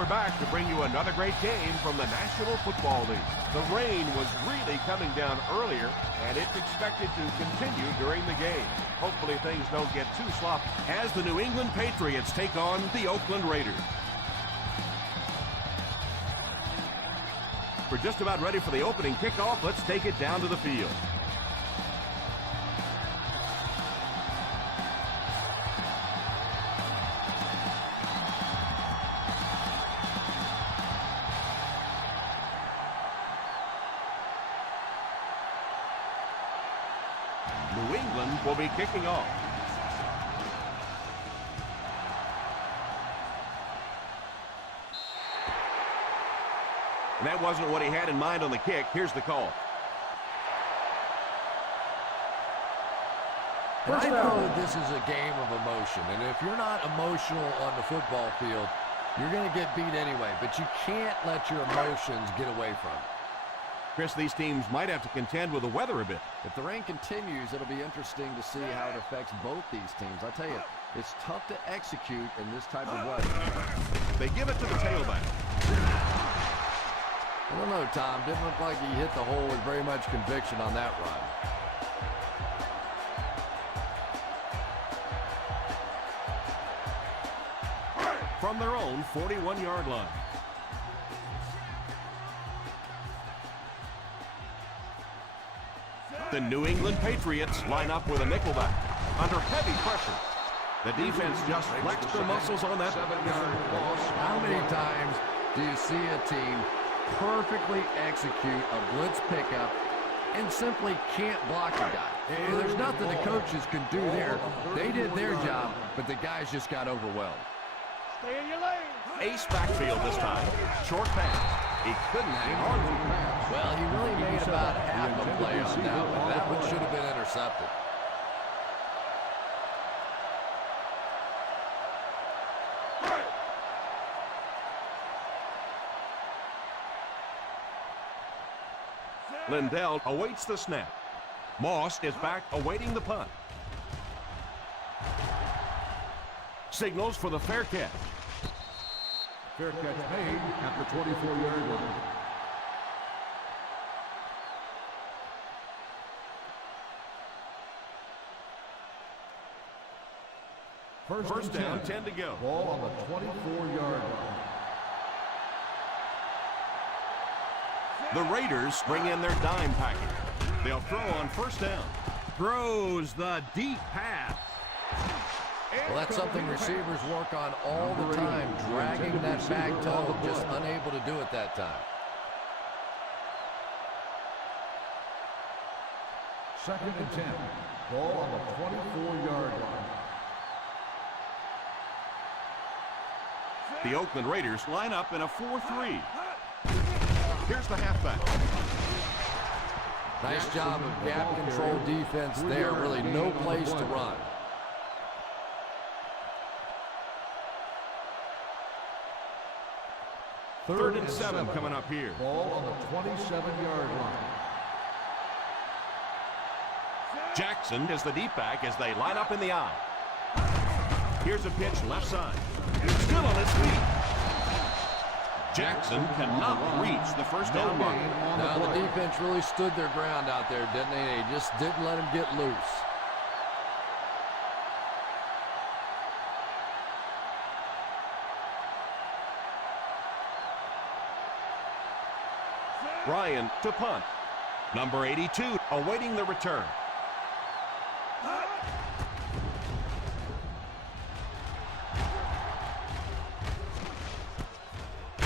We're back to bring you another great game from the National Football League. The rain was really coming down earlier, and it's expected to continue during the game. Hopefully things don't get too sloppy as the New England Patriots take on the Oakland Raiders. We're just about ready for the opening kickoff. Let's take it down to the field. New England will be kicking off. And that wasn't what he had in mind on the kick. Here's the call. And I know this is a game of emotion, and if you're not emotional on the football field, you're going to get beat anyway, but you can't let your emotions get away from you. Chris, these teams might have to contend with the weather a bit. If the rain continues, it'll be interesting to see how it affects both these teams. I tell you, it's tough to execute in this type of weather. They give it to the tailback. I don't know, Tom. Didn't look like he hit the hole with very much conviction on that run. From their own 41-yard line. The New England Patriots line up with a nickelback under heavy pressure. The defense just flexed their muscles on that. How many times do you see a team perfectly execute a blitz pickup and simply can't block the guy? There's nothing the coaches can do there. They did their job, but the guys just got overwhelmed. Stay in your lane. Ace backfield this time. Short pass. He couldn't hang on to the pass. Well, he really made about half a play on that one. That one should have been intercepted. Lindell awaits the snap. Moss is back awaiting the punt. Signals for the fair catch. Fair catch made at the 24-yard line. First down, 10 to go. Ball on the 24-yard line. The Raiders bring in their dime package. They'll throw on first down. Throws the deep pass. Well, that's something receivers work on all the time, dragging that back toe, just unable to do it that time. Second and 10. Ball on the 24-yard line. The Oakland Raiders line up in a 4-3. Here's the halfback. Nice job of gap control defense there. Really no place to run. Third and 7 coming up here. Ball on the 27-yard line. Jackson is the deep back as they line up in the I. Here's a pitch left side. He's still on his feet. Jackson cannot reach the first down mark. Now the defense really stood their ground out there, didn't they? They just didn't let him get loose. Ryan to punt. Number 82 awaiting the return.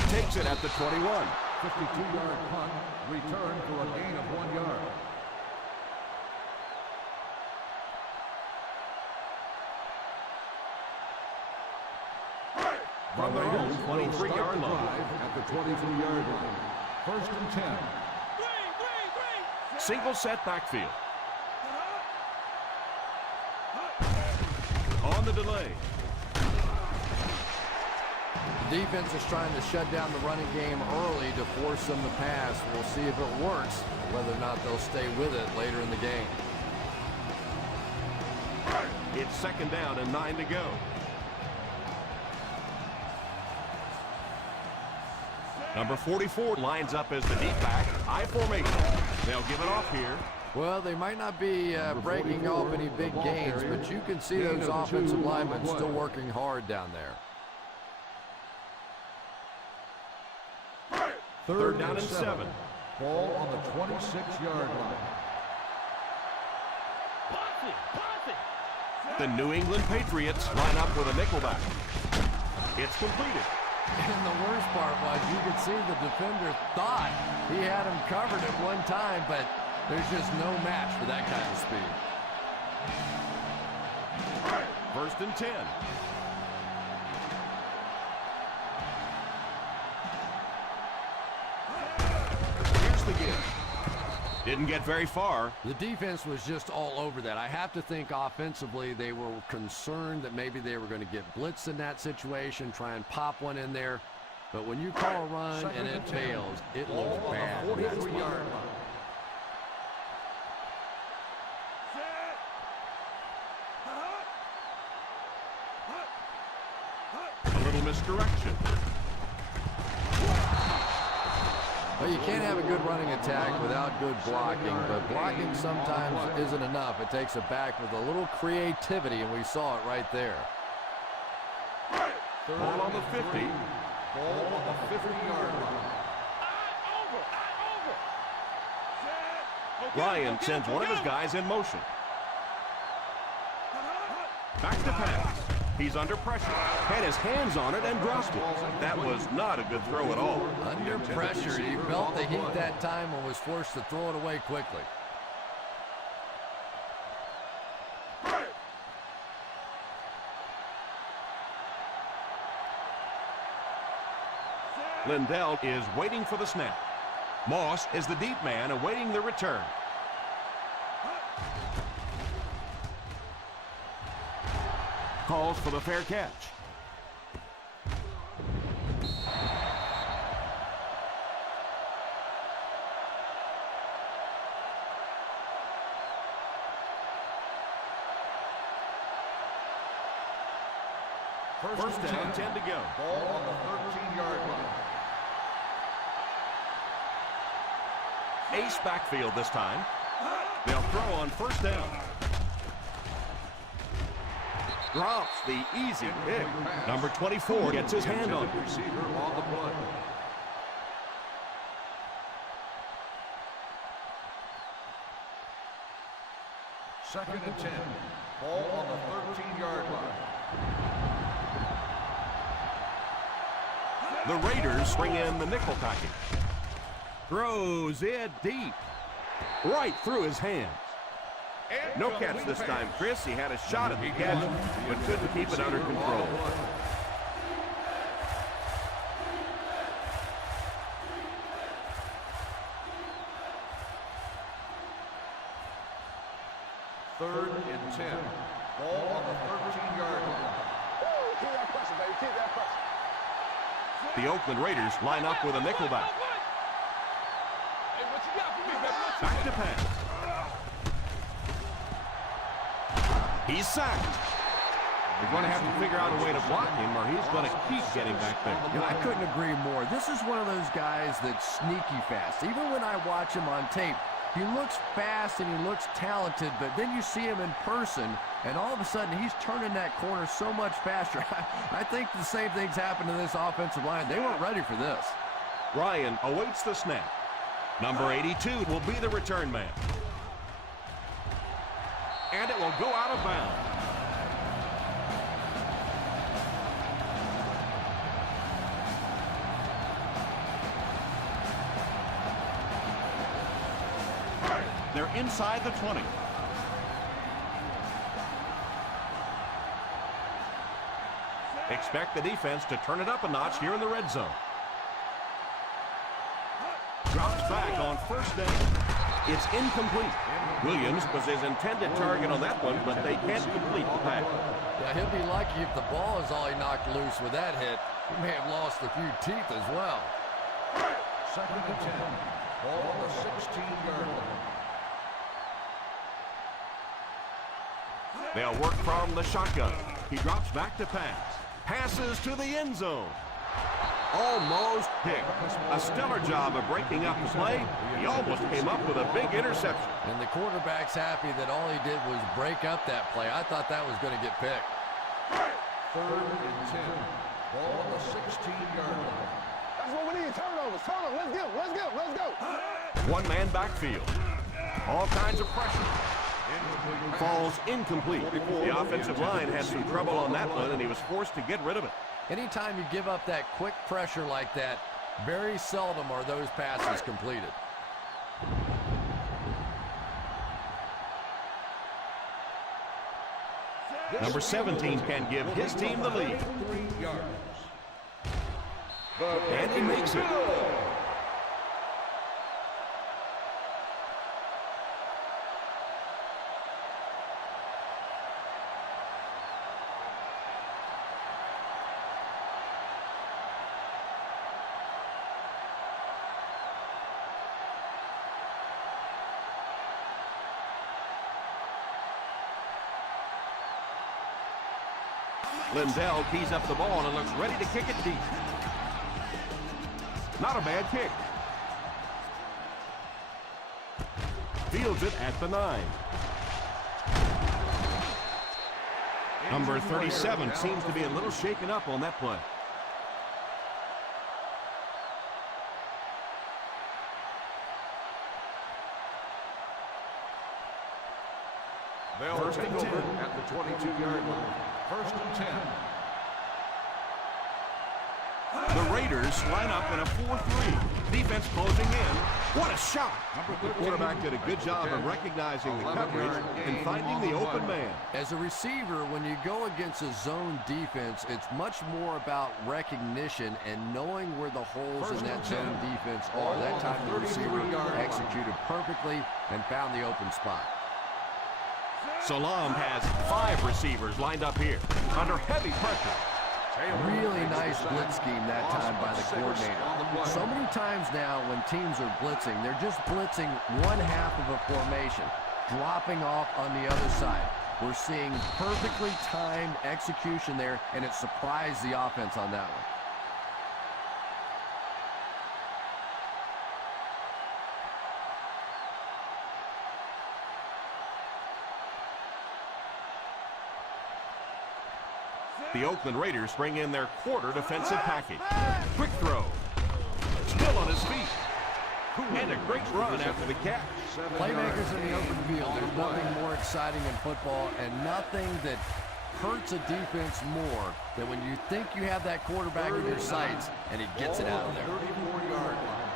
Takes it at the 21. 52-yard punt, return for a gain of 1 yard. From their own 23-yard line. At the 23-yard line. First and 10. Single set backfield. On the delay. The defense is trying to shut down the running game early to force them to pass. We'll see if it works, whether or not they'll stay with it later in the game. It's second down and 9 to go. Number 44 lines up as the deep back. I formation. They'll give it off here. Well, they might not be breaking off any big gains, but you can see those offensive linemen still working hard down there. Third down and 7. Ball on the 26-yard line. The New England Patriots line up with a nickelback. It's completed. And the worst part was you could see the defender thought he had him covered at one time, but there's just no match for that kind of speed. First and 10. Here's the give. Didn't get very far. The defense was just all over that. I have to think offensively they were concerned that maybe they were going to get blitzed in that situation, try and pop one in there. But when you call a run and it fails, it looks bad. 43-yard line. A little misdirection. Well, you can't have a good running attack without good blocking, but blocking sometimes isn't enough. It takes a back with a little creativity, and we saw it right there. Ball on the 50. Ball on the 50-yard line. Ryan sends one of his guys in motion. Back to pass. He's under pressure. Had his hands on it and dropped it. That was not a good throw at all. Under pressure, he felt the heat that time and was forced to throw it away quickly. Lindell is waiting for the snap. Moss is the deep man awaiting the return. Calls for the fair catch. First down, 10 to go. Ball on the 13-yard line. Ace backfield this time. They'll throw on first down. Drops the easy pick. Number 24 gets his hand on it. Receiver on the play. Second and 10. Ball on the 13-yard line. The Raiders bring in the nickel package. Throws it deep. Right through his hands. No catch this time, Chris. He had a shot at the catch, but couldn't keep it under control. Third and 10. Ball on the 13-yard line. Keep that pressure, baby. Keep that pressure. The Oakland Raiders line up with a nickelback. Hey, what you got for me, baby? Back to pass. He's sacked. They're going to have to figure out a way to block him, or he's going to keep getting back there. You know, I couldn't agree more. This is one of those guys that's sneaky fast. Even when I watch him on tape, he looks fast and he looks talented, but then you see him in person, and all of a sudden he's turning that corner so much faster. I think the same thing's happened to this offensive line. They weren't ready for this. Ryan awaits the snap. Number 82 will be the return man. And it will go out of bounds. They're inside the 20. Expect the defense to turn it up a notch here in the red zone. Drops back on first down. It's incomplete. Williams was his intended target on that one, but they can't complete the pass. Yeah, he'll be lucky if the ball is all he knocked loose with that hit. He may have lost a few teeth as well. Second and 10. Ball on the 16-yard line. They'll work from the shotgun. He drops back to pass. Passes to the end zone. Almost picked. A stellar job of breaking up the play. He almost came up with a big interception. And the quarterback's happy that all he did was break up that play. I thought that was going to get picked. 3rd and 10. Ball on the 16-yard line. That's what we need. Turnovers. Let's go. Let's go. Let's go. One-man backfield. All kinds of pressure. Falls incomplete. The offensive line had some trouble on that one, and he was forced to get rid of it. Anytime you give up that quick pressure like that, very seldom are those passes completed. Number 17 can give his team the lead. 3 yards. And he makes it. Lindell keys up the ball and looks ready to kick it deep. Not a bad kick. Fields it at the 9. Number 37 seems to be a little shaken up on that play. First and 10 at the 22-yard line. 1st and 10. The Raiders line up in a 4-3. Defense closing in. What a shot! The quarterback did a good job of recognizing the coverage and finding the open man. As a receiver, when you go against a zone defense, it's much more about recognition and knowing where the holes in that zone defense are. That time the receiver executed perfectly and found the open spot. Salam has 5 receivers lined up here under heavy pressure. Really nice blitz scheme that time by the coordinator. So many times now when teams are blitzing, they're just blitzing one half of a formation, dropping off on the other side. We're seeing perfectly timed execution there, and it surprised the offense on that one. The Oakland Raiders bring in their quarter defensive package. Quick throw. Still on his feet. And a great run after the catch. Playmakers in the open field. There's nothing more exciting in football and nothing that hurts a defense more than when you think you have that quarterback in your sights and he gets it out of there. 34-yard line.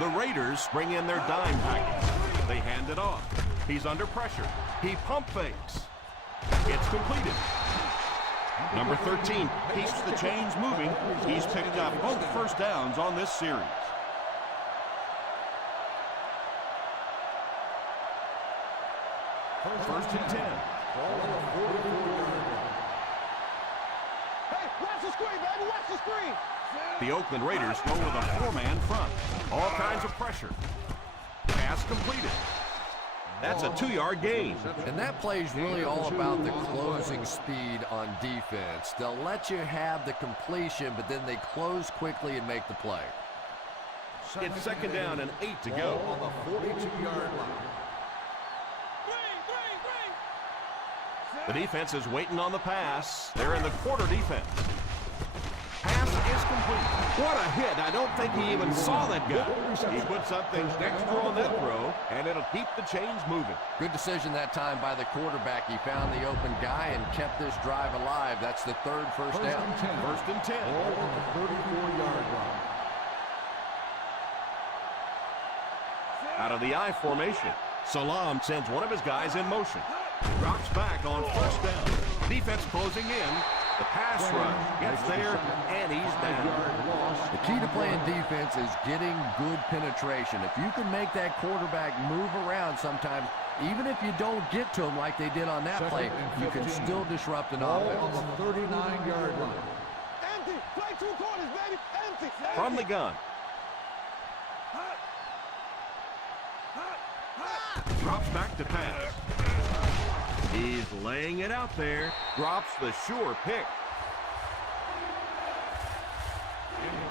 The Raiders bring in their dime package. They hand it off. He's under pressure. He pump fakes. It's completed. Number 13 keeps the chains moving. He's picked up both first downs on this series. First and 10. Hey, watch the screen, baby. Watch the screen. The Oakland Raiders go with a 4-man front. All kinds of pressure. Pass completed. That's a 2-yard gain. And that play is really all about the closing speed on defense. They'll let you have the completion, but then they close quickly and make the play. It's second down and 8 to go. On the 42-yard line. The defense is waiting on the pass. They're in the quarter defense. Pass is complete. What a hit. I don't think he even saw that guy. He put something extra on that throw, and it'll keep the chains moving. Good decision that time by the quarterback. He found the open guy and kept this drive alive. That's the 3rd first down. First and 10. Ball on the 34-yard line. Out of the I formation. Salam sends one of his guys in motion. Drops back on first down. Defense closing in. The pass rush gets there, and he's down. The key to playing defense is getting good penetration. If you can make that quarterback move around sometimes, even if you don't get to him like they did on that play, you can still disrupt an offense. On the 39-yard line. Empty. Play 2 quarters, baby. Empty. From the gun. Drops back to pass. He's laying it out there. Drops the sure pick.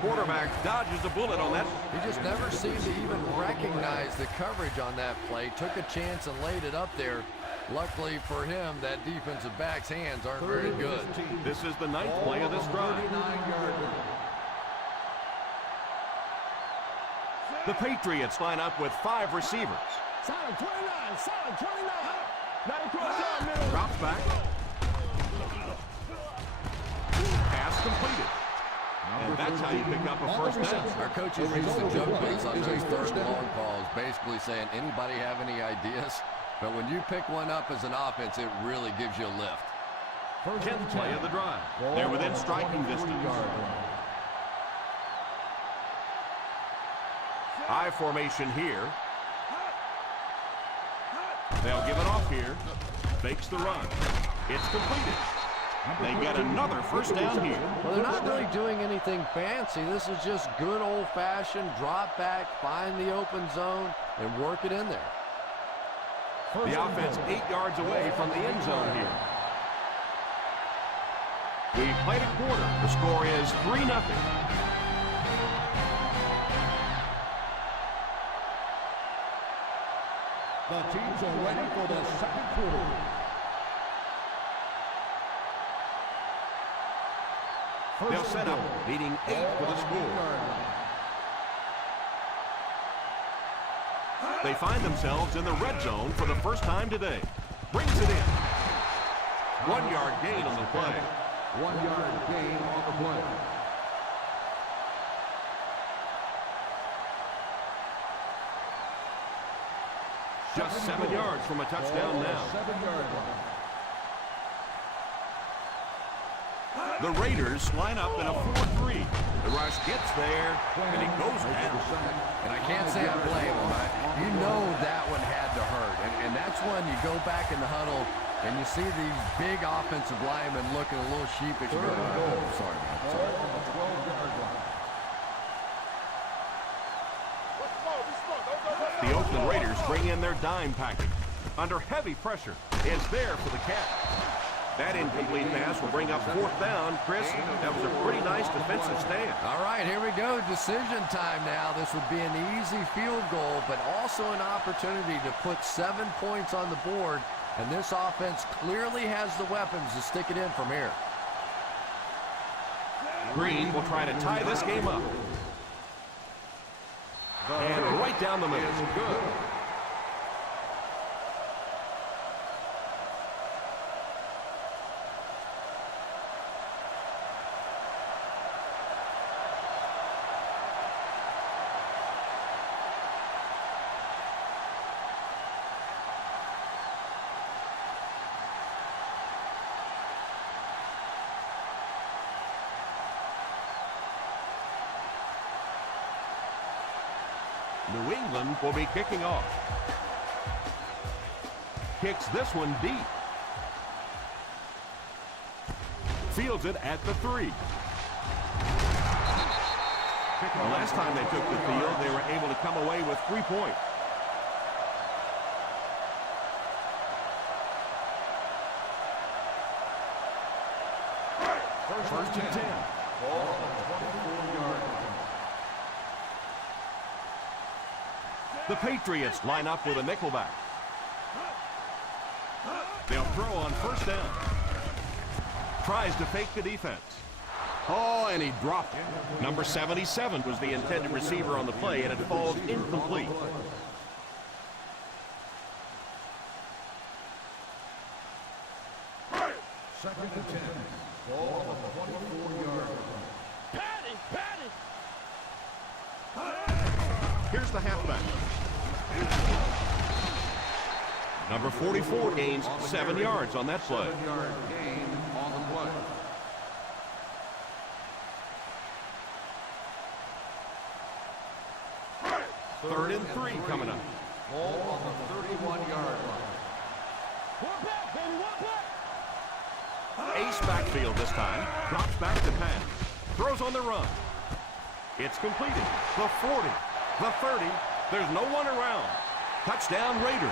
quarterback dodges a bullet on that. He just never seemed to even recognize the coverage on that play. Took a chance and laid it up there. Luckily for him, that defensive back's hands aren't very good. This is the 9th play of this drive. The Patriots line up with 5 receivers. Solid 29, solid 29. Not across our middle. Drops back. Pass completed. And that's how you pick up a first down. Our coaches used to joke with us on those third and long calls, basically saying, anybody have any ideas? But when you pick one up as an offense, it really gives you a lift. 10th play of the drive. They're within striking distance. I formation here. They'll give it off here. Fakes the run. It's completed. They get another first down here. Well, they're not really doing anything fancy. This is just good old-fashioned drop back, find the open zone, and work it in there. The offense 8 yards away from the end zone here. We played a quarter. The score is 3-0. The teams are ready for the second quarter. They'll set up, leading 8 for the score. They find themselves in the red zone for the first time today. Brings it in. 1 yard gain on the play. 1 yard gain on the play. Just 7 yards from a touchdown now. 7-yard line. The Raiders line up in a 4-3. The rush gets there, and it goes down. And I can't say I blame him. You know that one had to hurt. And that's when you go back in the huddle and you see these big offensive linemen looking a little sheepish. Sorry, man. Sorry. The Oakland Raiders bring in their dime package. Under heavy pressure, is there for the catch. That incomplete pass will bring up 4th down. Chris, that was a pretty nice defensive stand. All right, here we go. Decision time now. This would be an easy field goal, but also an opportunity to put 7 points on the board. And this offense clearly has the weapons to stick it in from here. Green will try to tie this game up. And right down the middle. Good. New England will be kicking off. Kicks this one deep. Fields it at the 3. The last time they took the field, they were able to come away with 3 points. First and 10. Ball on the 24-yard line. The Patriots line up with a nickelback. They'll throw on first down. Tries to fake the defense. Oh, and he dropped it. Number 77 was the intended receiver on the play, and it falls incomplete. Second and 10. Ball on the 24-yard line. Here's the halfback. Number 44 gains 7 yards on that play. 7-yard gain on the play. Third and 3 coming up. Ball on the 31-yard line. Ace backfield this time. Drops back to pass. Throws on the run. It's completed. The 40. The 30. There's no one around. Touchdown Raiders.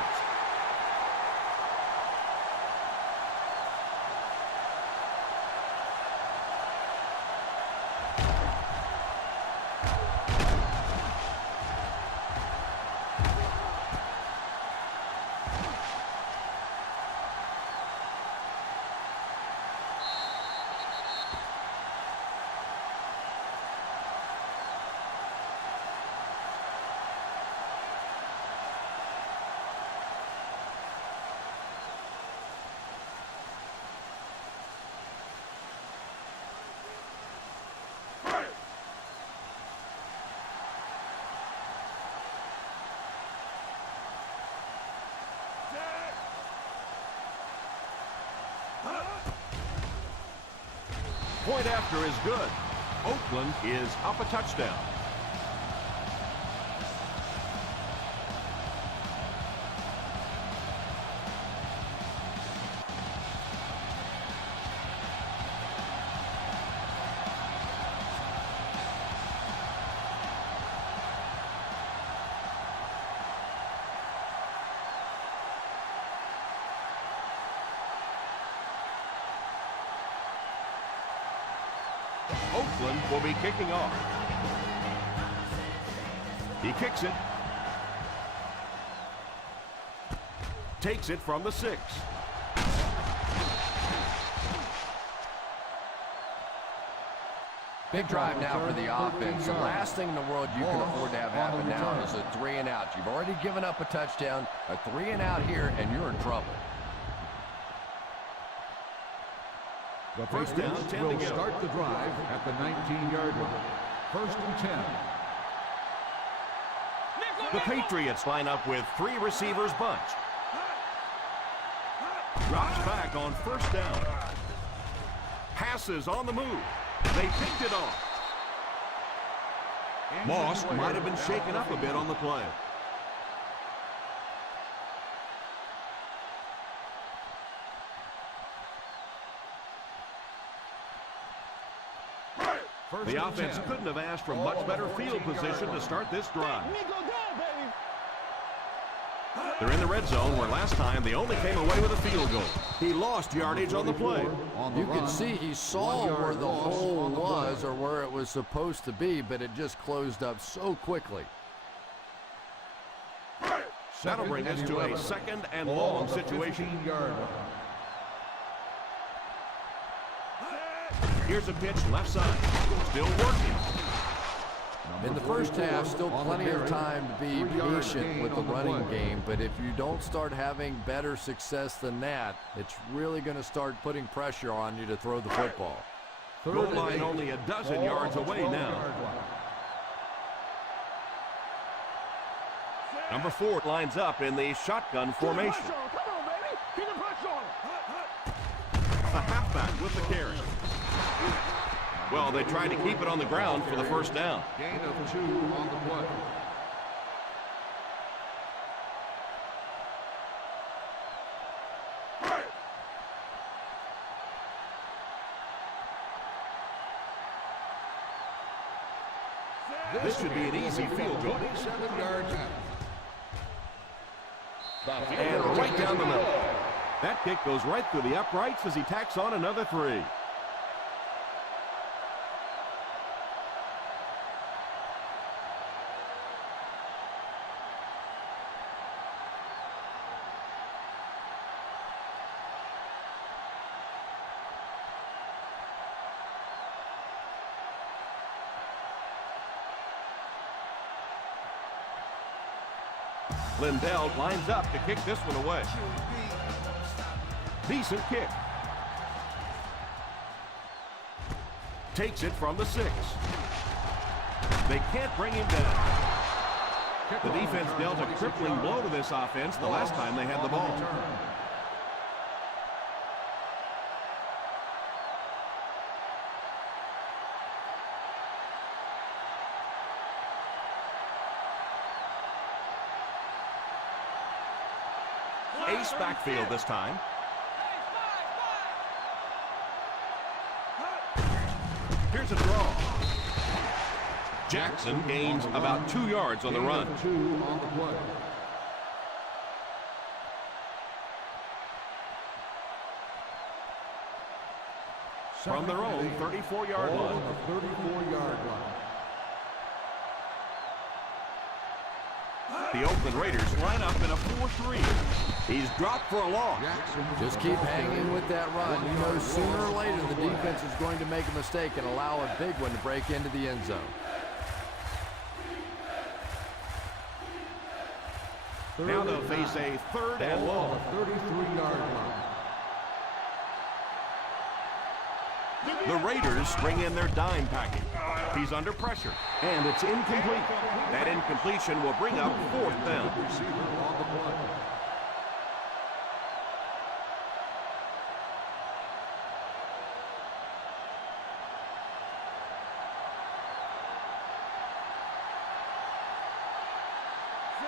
point after is good. Oakland is up a touchdown. Oakland will be kicking off. He kicks it. Takes it from the 6. Big drive now for the offense. The last thing in the world you can afford to have happen now is a 3-and-out. You've already given up a touchdown, a 3-and-out here, and you're in trouble. The First down, 10 will to go. start the drive at the 19-yard line. 1st and 10. The Patriots line up with 3 receivers bunched. Drops back on 1st down. Passes on the move. They picked it off. Moss might have been shaken up a bit on the play. The offense couldn't have asked for much better field position to start this drive. They're in the red zone where last time they only came away with a field goal. He lost yardage on the play. You can see he saw where the hole was or where it was supposed to be, but it just closed up so quickly. That'll bring us to a 2nd and long situation. Here's a pitch left side. Still working. In the first half, still plenty of time to be patient with the running game, but if you don't start having better success than that, it's really going to start putting pressure on you to throw the football. Goal line only a dozen yards away now. Number 4 lines up in the shotgun formation. A halfback with the carry. Well, they tried to keep it on the ground for the 1st down. Gain of 2 on the play. This should be an easy field goal. 27 yards out. And right down the middle. That kick goes right through the uprights as he tacks on another 3. Lindell lines up to kick this one away. Decent kick. Takes it from the 6. They can't bring him down. The defense dealt a crippling blow to this offense the last time they had the ball. Ace backfield this time. Here's a draw. Jackson gains about 2 yards on the run. 2 on the play. From their own 34-yard Ball line. on the 34-yard line. The Oakland Raiders line up in a 4-3. He's dropped for a loss. Just keep hanging with that run. You know sooner or later the defense is going to make a mistake and allow a big one to break into the end zone. Now they'll face a 3rd and long. 33-yard line. The Raiders bring in their dime package. He's under pressure, and it's incomplete. That incompletion will bring up 4th down. Receiver on the play.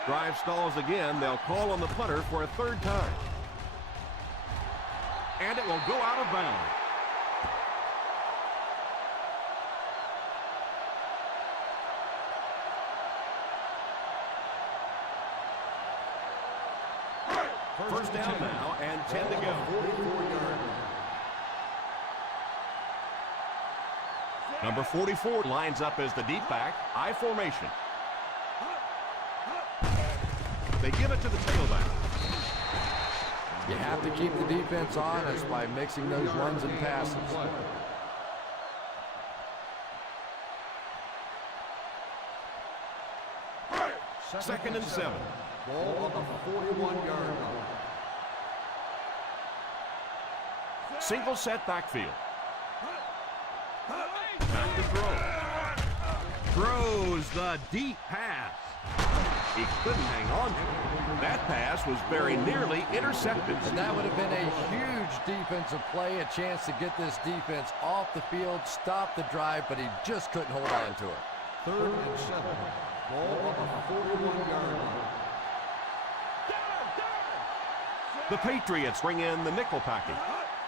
Drive stalls again. They'll call on the punter for a third time. And it will go out of bounds. First down now and 10 to go. 44-yard line. Number 44 lines up as the deep back. I formation. They give it to the tailback. You have to keep the defense honest by mixing those runs and passes. Second and 7. Ball on the 41-yard line. Single set backfield. Time to throw. Throws the deep pass. He couldn't hang on to it. That pass was very nearly intercepted. And that would have been a huge defensive play, a chance to get this defense off the field, stop the drive, but he just couldn't hold on to it. Third and 7. Ball on the 41-yard line. The Patriots bring in the nickel package.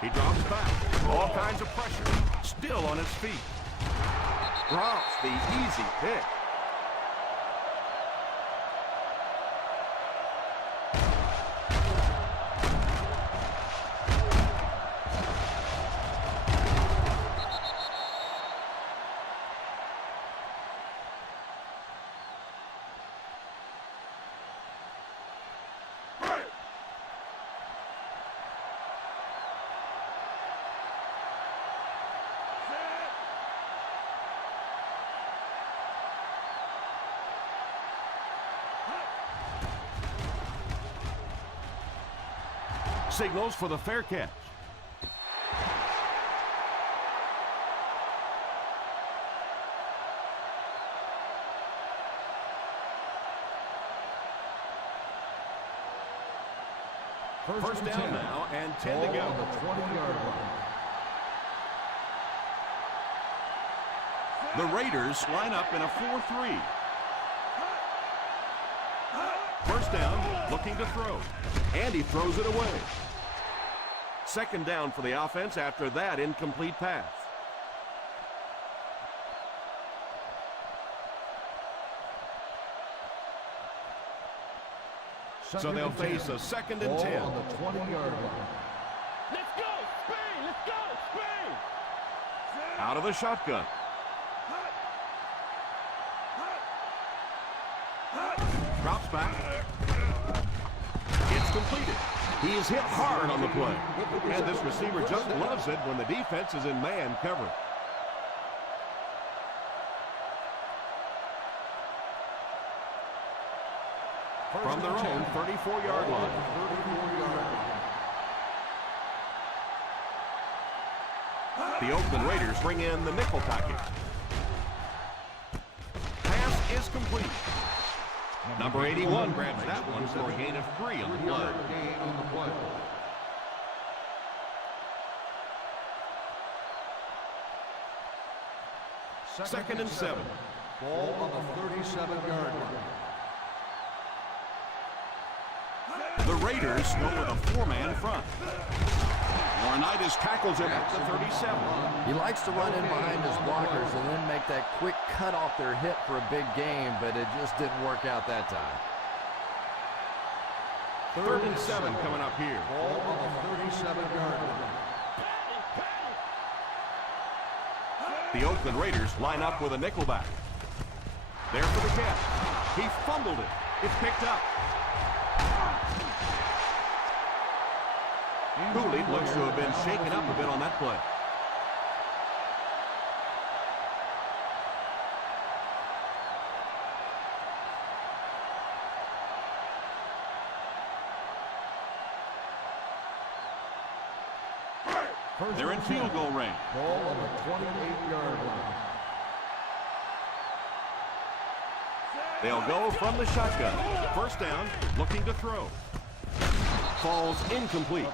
He drops back. All kinds of pressure. Still on his feet. Drops the easy pick. Signals for the fair catch. First down now and 10 to go. On the 20-yard line. The Raiders line up in a 4-3. First down, looking to throw. And he throws it away. Second down for the offense after that incomplete pass. So they'll face a second and 10. On the 20-yard line. Let's go, Spain! Let's go, Spain! Out of the shotgun. Drops back. It's completed. He is hit hard on the play. And this receiver just loves it when the defense is in man cover. From their own 34-yard line. 34-yard line. The Oakland Raiders bring in the nickel package. Pass is complete. Number 81 grabs that one for a gain of 3 on the play. Gain on the play. Second and 7. Ball on the 37-yard line. The Raiders go with a 4-man front. Laurinaitis tackles him at the 37. He likes to run in behind his blockers and then make that quick cut off their hip for a big gain, but it just didn't work out that time. Third and 7 coming up here. Ball on the 37-yard line. The Oakland Raiders line up with a nickelback. There for the catch. He fumbled it. It's picked up. Cooley looks to have been shaken up a bit on that play. They're in field goal range. Ball on the 28-yard line. They'll go from the shotgun. First down, looking to throw. Falls incomplete.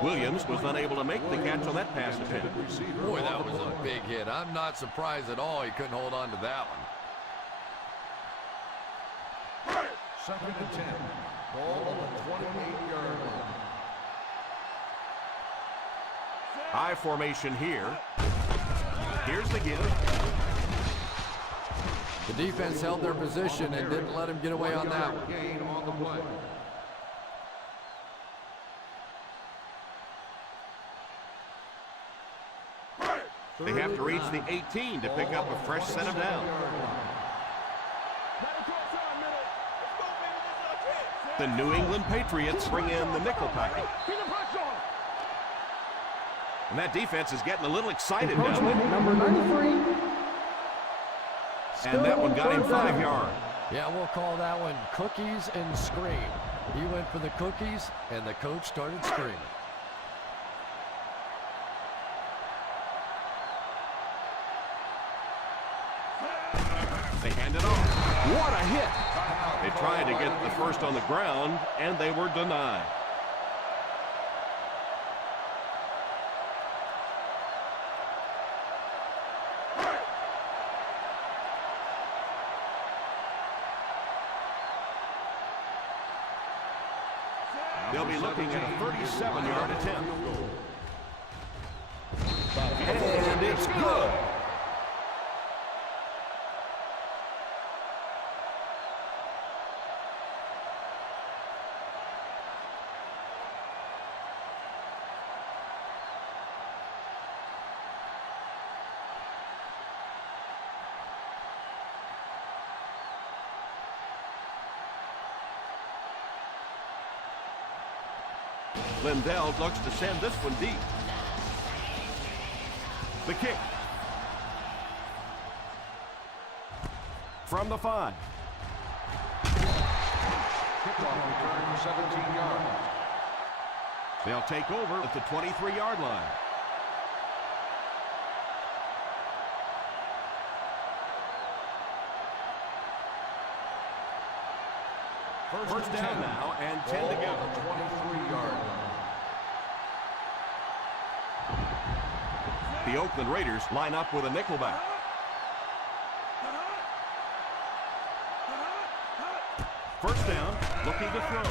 Williams was unable to make the catch on that pass attempt. Boy, that was a big hit. I'm not surprised at all he couldn't hold on to that one. Second and 10. Ball on the 28-yard line. High formation here. Here's the give. The defense held their position and didn't let him get away on that one. Gain on the play. They have to reach the 18 to pick up a fresh set of downs. The New England Patriots bring in the nickel package. And that defense is getting a little excited now. Number 93. And that one got him 5 yards. Yeah, we'll call that one cookies and scream. He went for the cookies, and the coach started screaming. They hand it off. What a hit! They tried to get the first on the ground, and they were denied. They'll be looking at a 37-yard attempt. And it's good. Lindell looks to send this one deep. The kick. From the 5. Kickoff return 17 yards. They'll take over at the 23-yard line. First down now and 10 to go. 23-yard line. The Oakland Raiders line up with a nickelback. First down, looking to throw.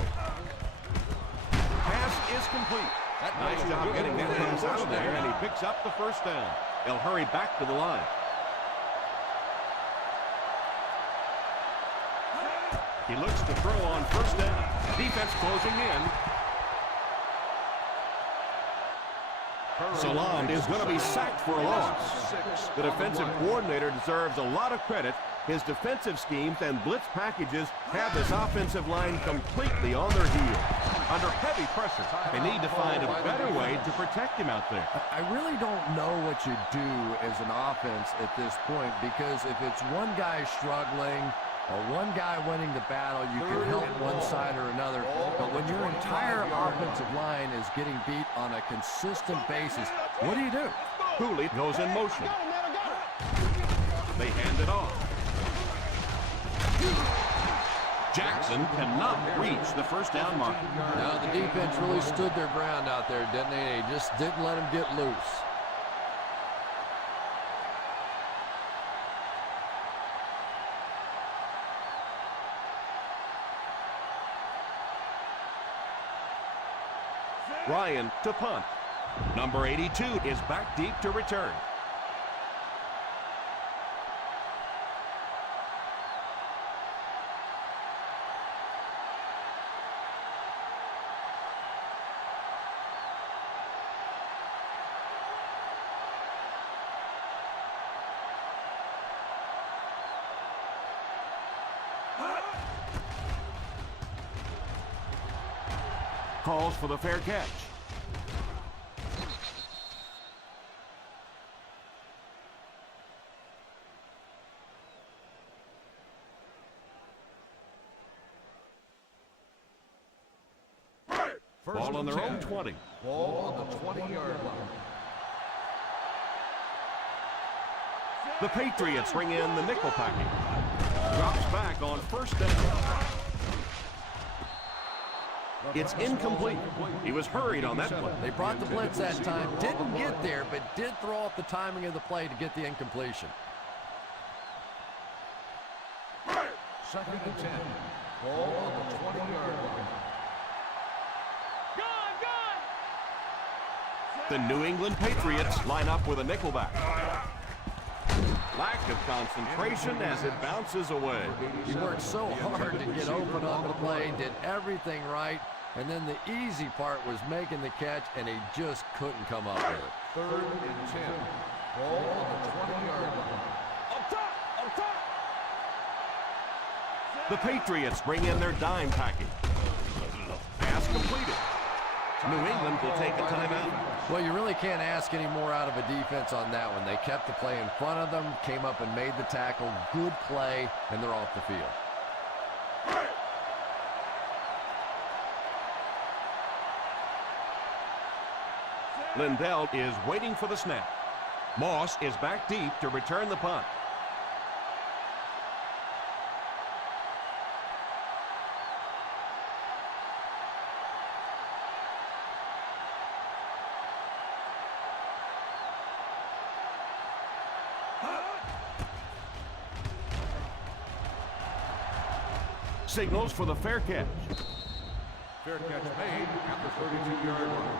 Pass is complete. Nice job getting that pass out there, and he picks up the first down. They'll hurry back to the line. He looks to throw on first down. Defense closing in. Salam is going to be sacked for a loss. The defensive coordinator deserves a lot of credit. His defensive schemes and blitz packages have this offensive line completely on their heels. Under heavy pressure, they need to find a better way to protect him out there. I really don't know what you do as an offense at this point, because if it's one guy struggling or one guy winning the battle, you can help one side or another. But when your entire offensive line is getting beat on a consistent basis, what do you do? Cooley goes in motion. They hand it off. Jackson cannot reach the first down mark. Now the defense really stood their ground out there, didn't they? They just didn't let him get loose. Ryan to punt. Number 82 is back deep to return. Calls for the fair catch. Ball on their own 20. Ball on the 20-yard line. The Patriots bring in the nickel package. Drops back on first down. It's incomplete. He was hurried on that play. They brought the blitz that time, didn't get there, but did throw off the timing of the play to get the incompletion. Second and 10. Ball on the 20-yard line. The New England Patriots line up with a nickelback. Lack of concentration as it bounces away. He worked so hard to get open on the play, did everything right, and then the easy part was making the catch, and he just couldn't come up with it. 3rd and 10. Ball on the 20-yard line. Up top! Up top! The Patriots bring in their dime package. Pass completed. New England will take a timeout. Well, you really can't ask any more out of a defense on that one. They kept the play in front of them, came up and made the tackle. Good play, and they're off the field. Lindell is waiting for the snap. Moss is back deep to return the punt. Signals for the fair catch. Fair catch made at the 32-yard line.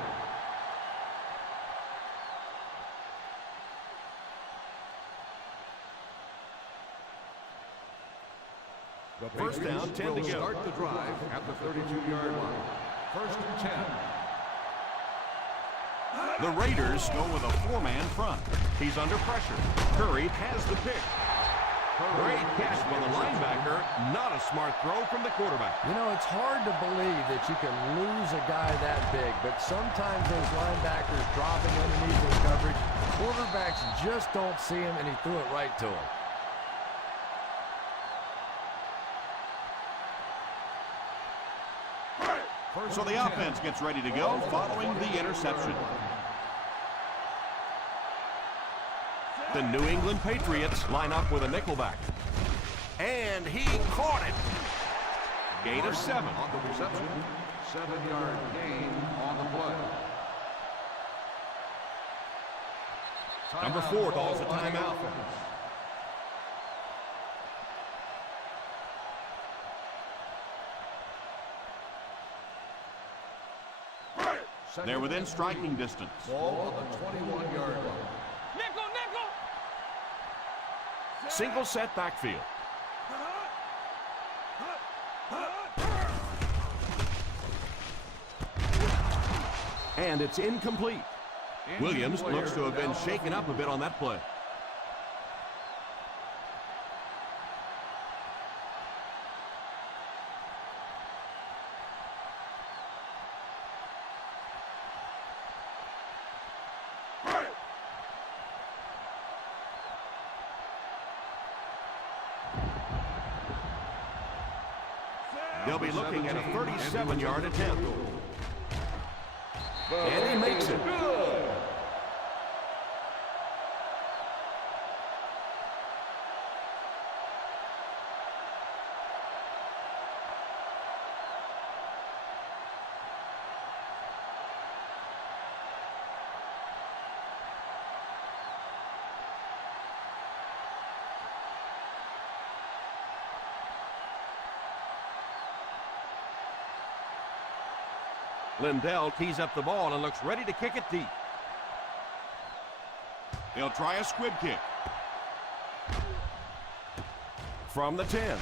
The First down, 10 to will go. Start the drive at the 32-yard line. 1st and 10. The Raiders go with a 4-man front. He's under pressure. Curry has the pick. Great catch by the linebacker. Not a smart throw from the quarterback. You know, it's hard to believe that you can lose a guy that big, but sometimes those linebackers dropping underneath their coverage, quarterbacks just don't see him, and he threw it right to him. So the offense gets ready to go following the interception. The New England Patriots line up with a nickelback. And he caught it. Gain of 7. On the reception, 7-yard gain on the play. Number 4 calls a timeout. They're within striking distance. Ball on the 21-yard line. Nickel, nickel! Single set backfield. And it's incomplete. Williams looks to have been shaken up a bit on that play. They'll be looking at a 37-yard attempt. And he makes it. Lindell tees up the ball and looks ready to kick it deep. He'll try a squib kick. From the 10.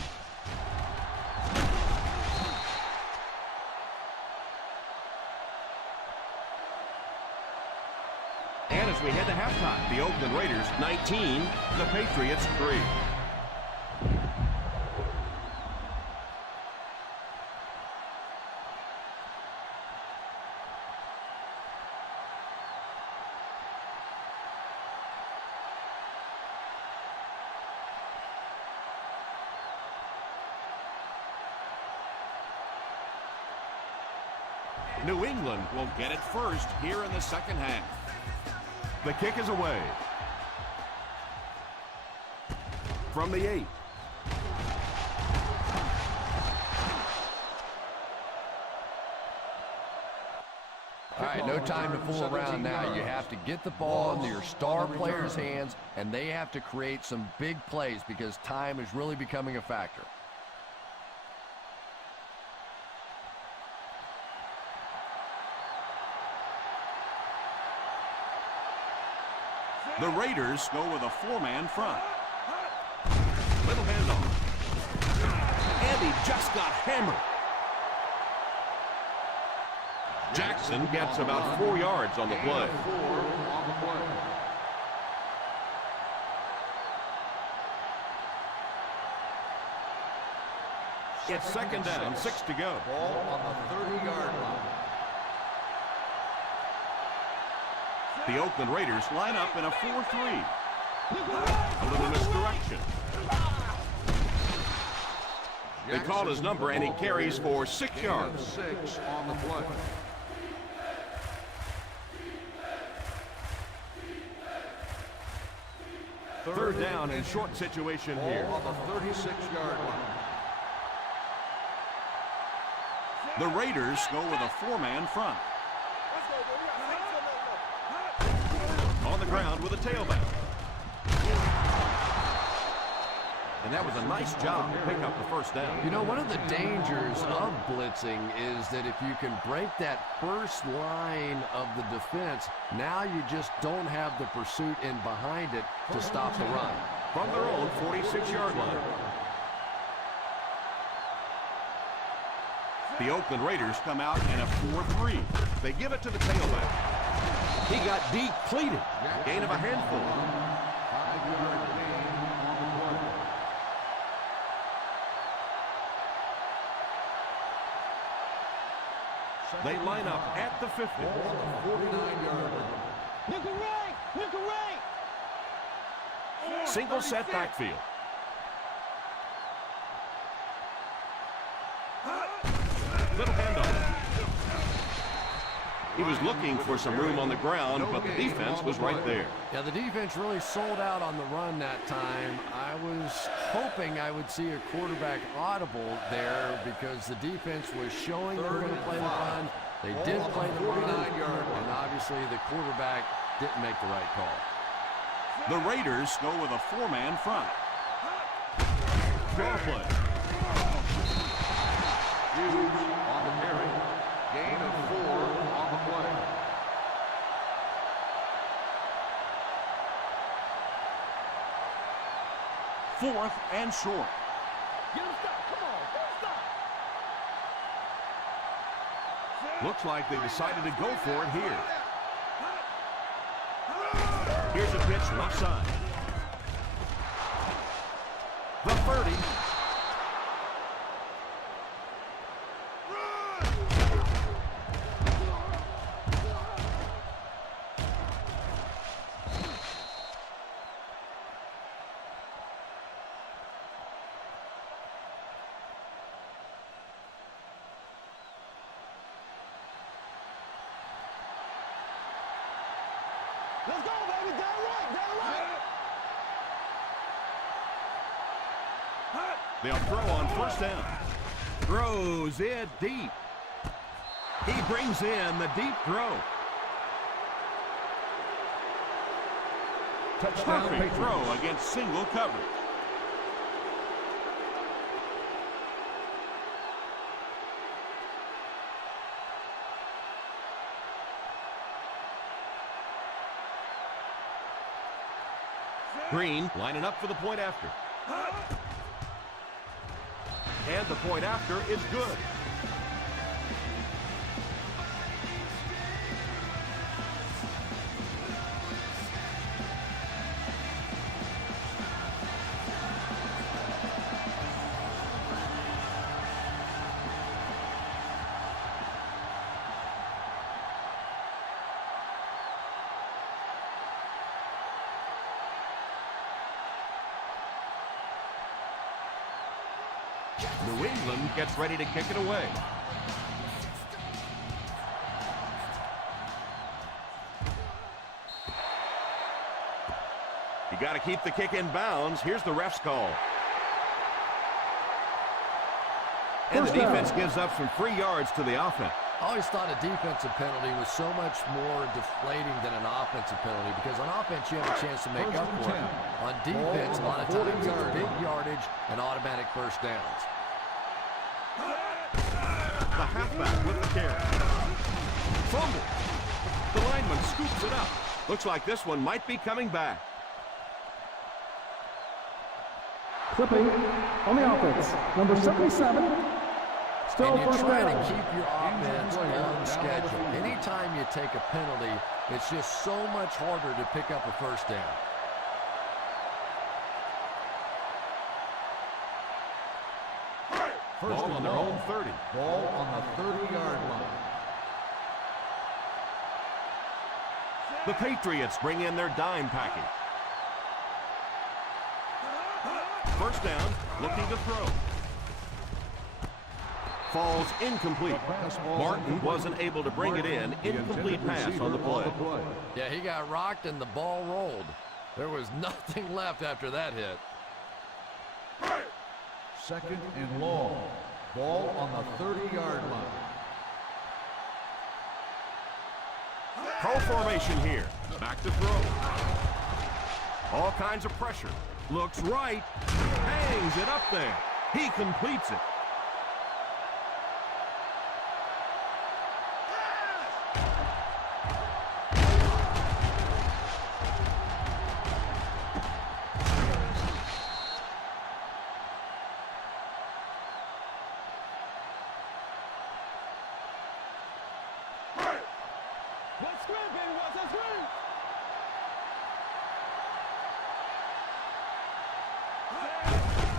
And as we head to halftime, the Oakland Raiders 19, the Patriots 3. New England will get it first here in the second half. The kick is away. From the 8. All right, no time to fool around now. You have to get the ball into your star players' hands, and they have to create some big plays because time is really becoming a factor. The Raiders go with a four-man front. Little handoff. And he just got hammered. Jackson gets about 4 yards on the play. It's second down, 6 to go. Ball on the 30-yard line. The Oakland Raiders line up in a 4-3. A little misdirection. They call his number, and he carries for 6 yards. 6 on the play. Third down and short situation here. Ball on the 36-yard line. The Raiders go with a four-man front. On the ground with a tailback. And that was a nice job to pick up the first down. You know, one of the dangers of blitzing is that if you can break that first line of the defense, now you just don't have the pursuit in behind it to stop the run. From their own 46-yard line. The Oakland Raiders come out in a 4-3. They give it to the tailback. He got depleted. Gain of a handful. 5-yard gain on the play. They line up at the 50. Ball on the 49-yard line. Nickel right! Nickel right! Single set backfield. Little handoff. He was looking for some room on the ground, but the defense was right there. Yeah, the defense really sold out on the run that time. I was hoping I would see a quarterback audible there because the defense was showing they were going to play the run. They did play the run, and obviously the quarterback didn't make the right call. The Raiders go with a four-man front. Draw play. Hughes on the carry. Gain of 4 on the play. Fourth and short. Get him stop! Come on! Get him stop! Looks like they decided to go for it here. Here's a pitch left side. The 30. Let's go, baby! Down right! Down right! They'll throw on first down. Throws it deep. He brings in the deep throw. Touchdown, Perfect Patriots. throw against single coverage. Green lining up for the point after. And the point after is good. New England gets ready to kick it away. You got to keep the kick in bounds. Here's the ref's call. And the defense gives up some free yards to the offense. I always thought a defensive penalty was so much more deflating than an offensive penalty because on offense you have a chance to make up for it. On defense, a lot of times it's big yardage and automatic first downs. The halfback with the carry. Fumble. The lineman scoops it up. Looks like this one might be coming back. Clipping on the offense, number 77. Still And you first try to down. keep your offense on schedule. Anytime you take a penalty, it's just so much harder to pick up a first down. Ball on their own 30. Ball on the 30-yard line. The Patriots bring in their dime package. First down, looking to throw. Falls incomplete. Martin wasn't able to bring it in. Incomplete pass on the play. Yeah, he got rocked and the ball rolled. There was nothing left after that hit. Second and long. Ball on the 30-yard line. Pro formation here. Back to throw. All kinds of pressure. Looks right. Hangs it up there. He completes it. Let's scream, baby. Let's scream.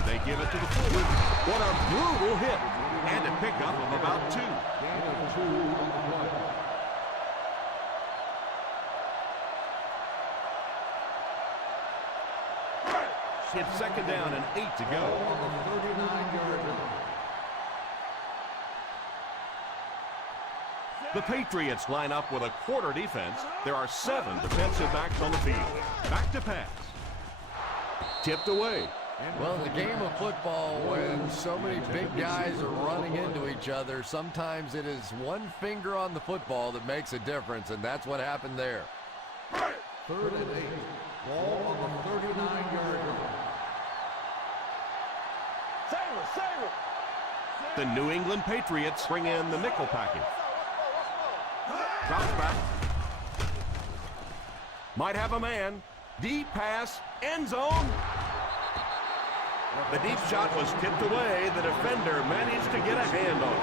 They give it to the forward. What a brutal hit. And a pickup of about 2. Gain of 2 on the play. It's second down and 8 to go. On the 39-yard line. The Patriots line up with a quarter defense. There are 7 defensive backs on the field. Back to pass. Tipped away. Well, in the game of football, when so many big guys are running into each other, sometimes it is one finger on the football that makes a difference, and that's what happened there. Third and 8. Ball on the 39-yard line. The New England Patriots bring in the nickel package. Drops back. Might have a man. Deep pass. End zone. The deep shot was tipped away. The defender managed to get a hand on it.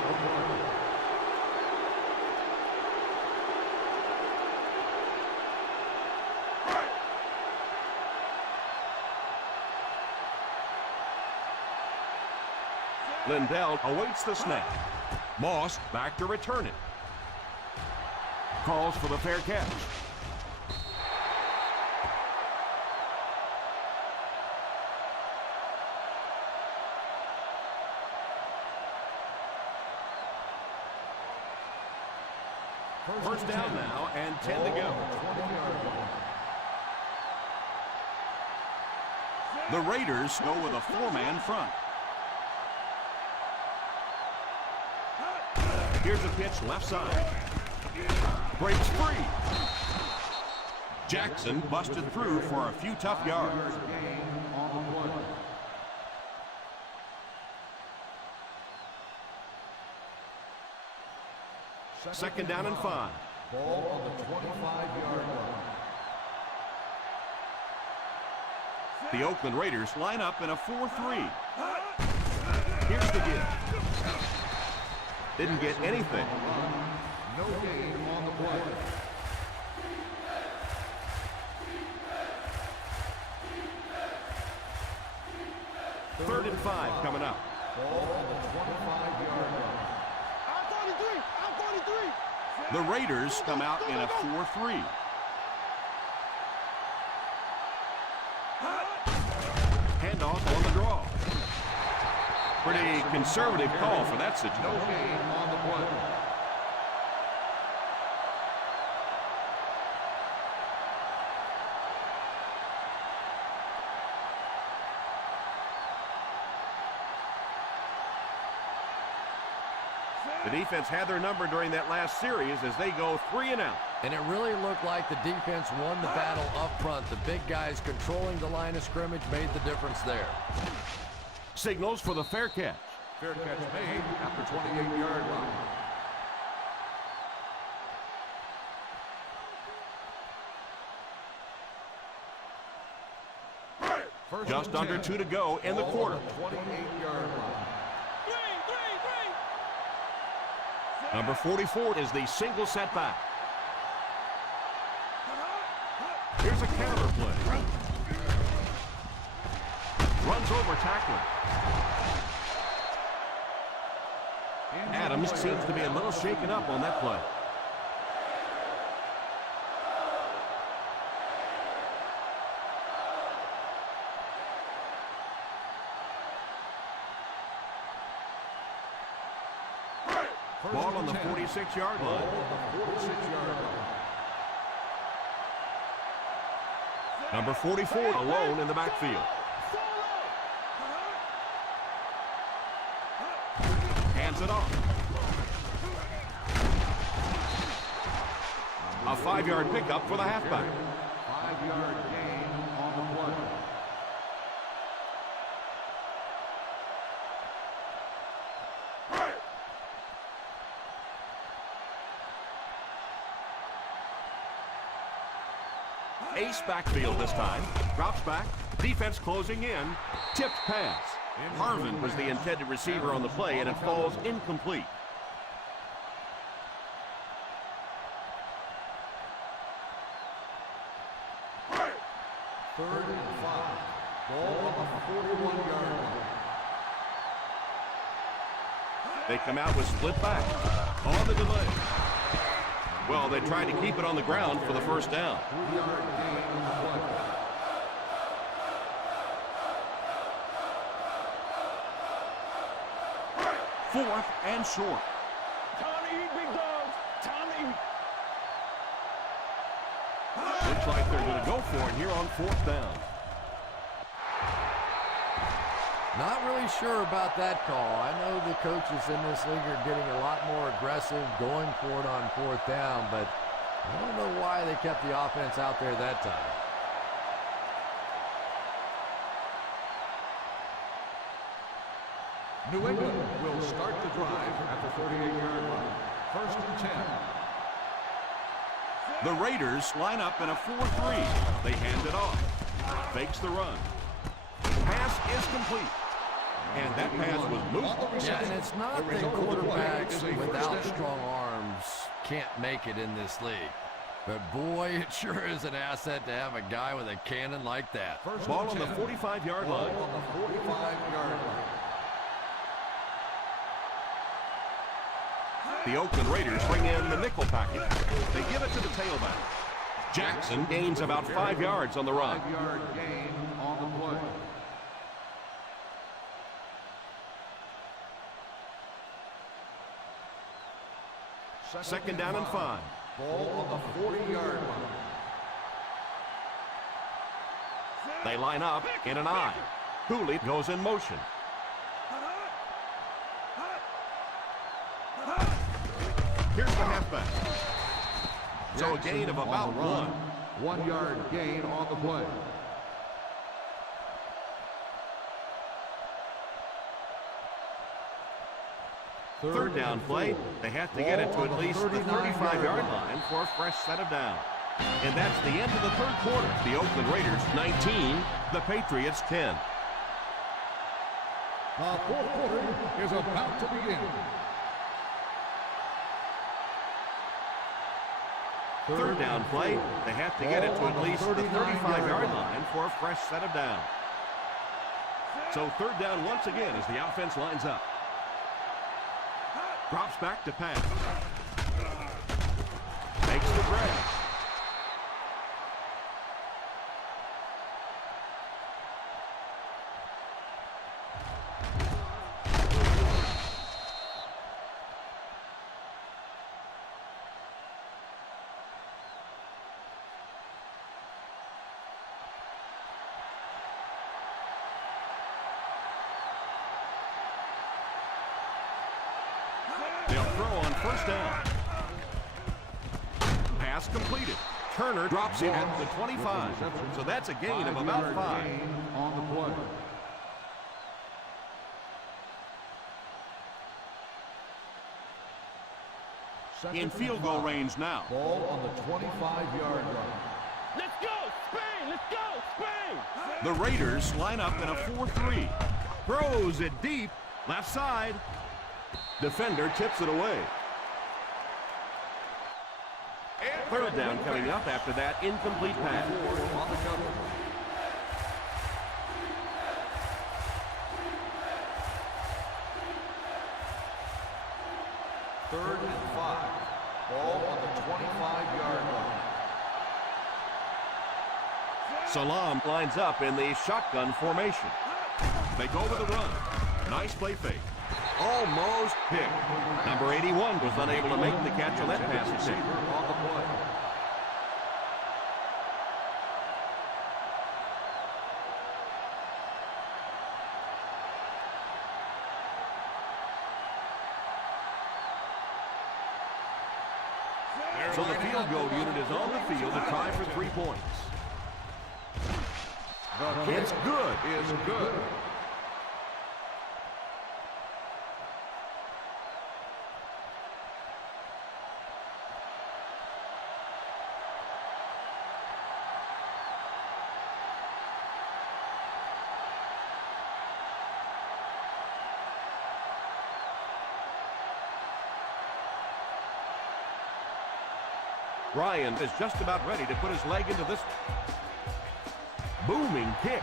Lindell awaits the snap. Moss back to return it. Calls for the fair catch. First down now and 10 to go. The Raiders go with a 4-man front. Here's a pitch left side. Breaks free. Jackson busted through for a few tough yards. Second down and 5. Ball on the 25-yard line. The Oakland Raiders line up in a 4-3. Here's the give. Didn't get anything. No gain on the play. Third and 5 coming up. Ball on the 25-yard line. The Raiders come out in a 4-3. Handoff on the draw. Pretty conservative call for that situation. No gain on the play. The defense had their number during that last series as they go 3 and out. And it really looked like the defense won the battle up front. The big guys controlling the line of scrimmage made the difference there. Signals for the fair catch. Fair catch made at the 28-yard line. Just under 2 to go in the quarter. 28-yard line. Number 44 is the single setback. Here's a counter play. Runs over tackler. Adams seems to be a little shaken up on that play. Ball on the 46-yard line. Number 44 alone in the backfield. Hands it off. A 5-yard pickup for the halfback. 5-yard gain on the play. Ace backfield this time. Drops back. Defense closing in. Tipped pass. Harvin was the intended receiver on the play, and it falls incomplete. Third and 5. Ball on the 41-yard line. They come out with split back. On the delay. Well, they tried to keep it on the ground for the first down. 3-yard gain on the play. Fourth and short. Time to eat, big dogs. Time to eat. Looks like they're going to go for it here on fourth down. Not really sure about that call. I know the coaches in this league are getting a lot more aggressive, going for it on fourth down, but I don't know why they kept the offense out there that time. New England will start the drive at the 38-yard line. First and 10. The Raiders line up in a 4-3. They hand it off. Fakes the run. Pass is complete. And that pass was moved. Yeah, and it's not that quarterbacks without strong arms can't make it in this league. But boy, it sure is an asset to have a guy with a cannon like that. Ball on the 45-yard line. Ball on the 45-yard line. The Oakland Raiders bring in the nickel package. They give it to the tailback. Jackson gains about 5 yards on the run. 5-yard gain on the play. Second down and 5. Ball on the 40-yard line. They line up in an I. Cooley goes in motion. Here's the halfback. So a gain of about 1. 1-yard gain on the play. Third down play. They have to get it to at least the 35-yard line for a fresh set of down. And that's the end of the third quarter. The Oakland Raiders 19, the Patriots 10. The fourth quarter is about to begin. Third down play. They have to get it to at least the 35-yard line for a fresh set of down. So third down once again as the offense lines up. Drops back to pass. Makes the grab. They'll throw on first down. Pass completed. Turner drops in at the 25. So that's a gain of about 5. Gain on the play. In field goal range now. Ball on the 25-yard line. Let's go, Spain. Let's Go, Spain! The Raiders line up in a 4-3. Throws it deep. Left side. Defender tips it away. Third down coming up after that incomplete pass. On the cover. Third and 5. Ball on the 25-yard line. Salam lines up in the shotgun formation. They go with the run. Nice play fake. Almost picked. Number 81 was unable to make the catch on that pass attempt. On the play. So the field goal unit is on the field to try for 3 points. The kick It's good. is good. Ryan is just about ready to put his leg into this booming kick.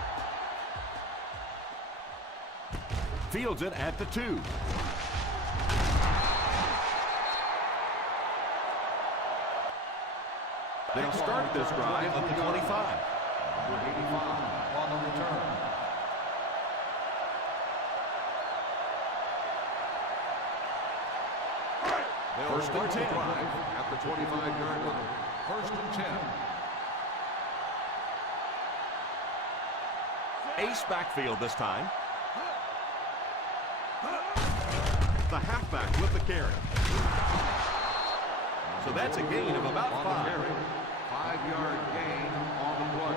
Fields it at the 2. They'll start this drive at the 25. Number 85 on the return. They'll start the drive at the 25-yard line. First and 10. Ace backfield this time. The halfback with the carry. So that's a gain of about 5. 5-yard gain on the play.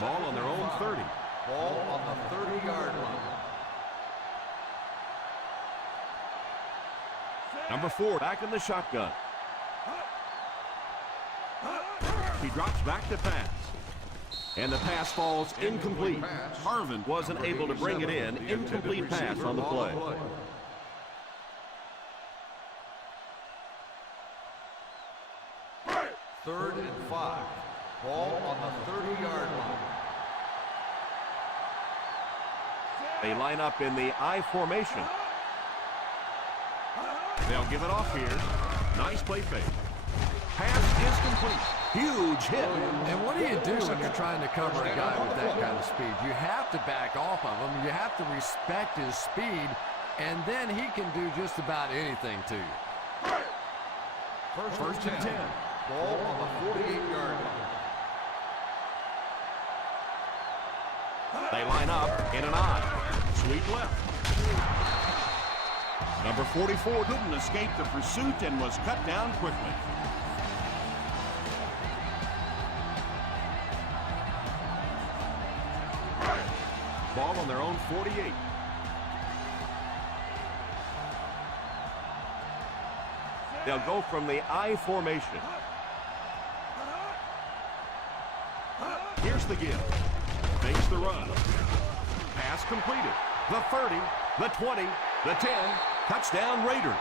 Ball on their own 30. Ball on the 30-yard line. Number 4 back in the shotgun. He drops back to pass. And the pass falls incomplete. Harvin wasn't able to bring it in. Incomplete pass on the play. Third and 5. Ball on the 30-yard line. They line up in the I formation. They'll give it off here. Nice play fake. Pass is complete. Huge hit. And what do you do when you're trying to cover a guy with that kind of speed? You have to back off of him. You have to respect his speed, and then he can do just about anything to you. First and 10. Ball on the 48-yard line. They line up in an I. Sweep left. Number 44 couldn't escape the pursuit and was cut down quickly. Ball on their own 48. They'll go from the I formation. Here's the give. Makes the run. Pass completed. The 30, the 20, the 10. Touchdown Raiders.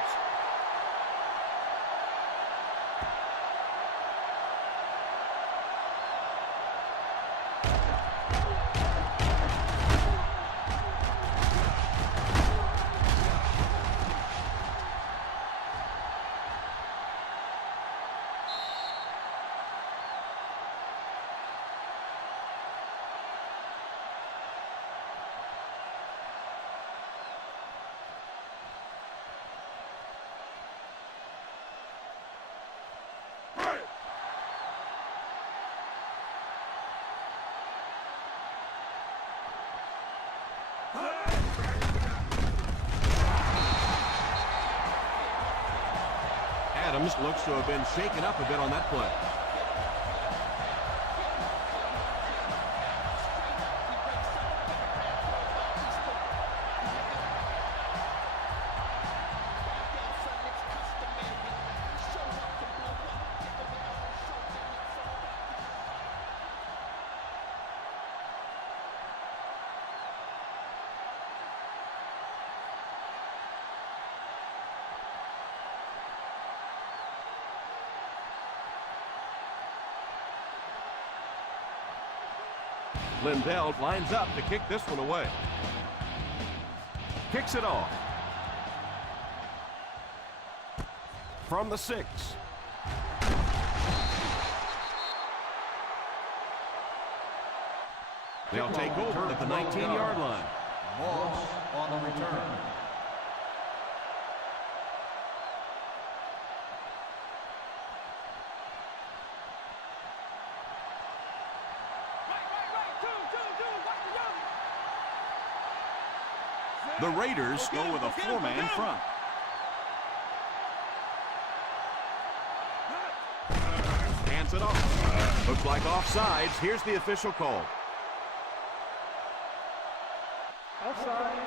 Adams looks to have been shaken up a bit on that play. Lindell lines up to kick this one away. Kicks it off. From the 6. They'll take over at the 19-yard line. Loss on the return. The Raiders go with a 4-man front. Hands it off. Looks like offsides. Here's the official call. Offside.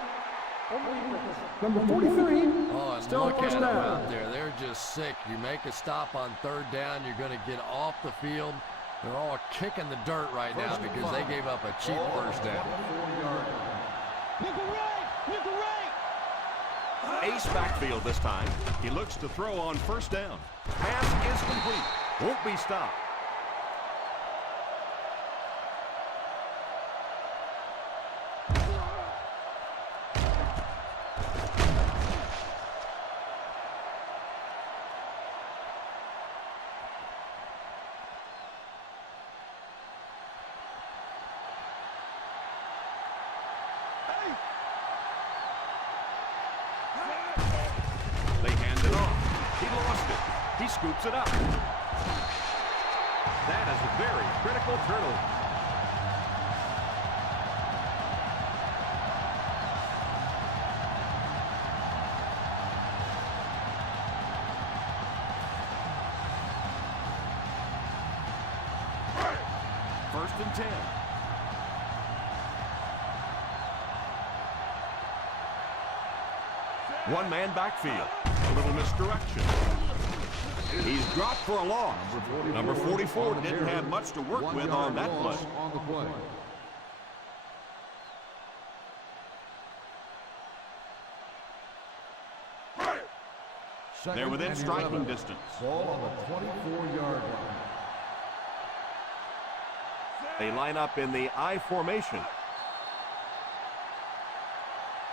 Number 43. Oh, and Still look at first them down. out there. They're just sick. You make a stop on 3rd down, you're going to get off the field. They're all kicking the dirt right now because they gave up a cheap first down. Ace backfield this time. He looks to throw on 1st down. Pass is complete. Won't be stopped. They hand it off. He lost it. He scoops it up. That is a very critical turnover. First and 10. One-man backfield. A little misdirection. He's dropped for a loss. Number 44 didn't have much to work with on that play. On the play. They're within striking distance. Ball on the 24-yard line. They line up in the I formation.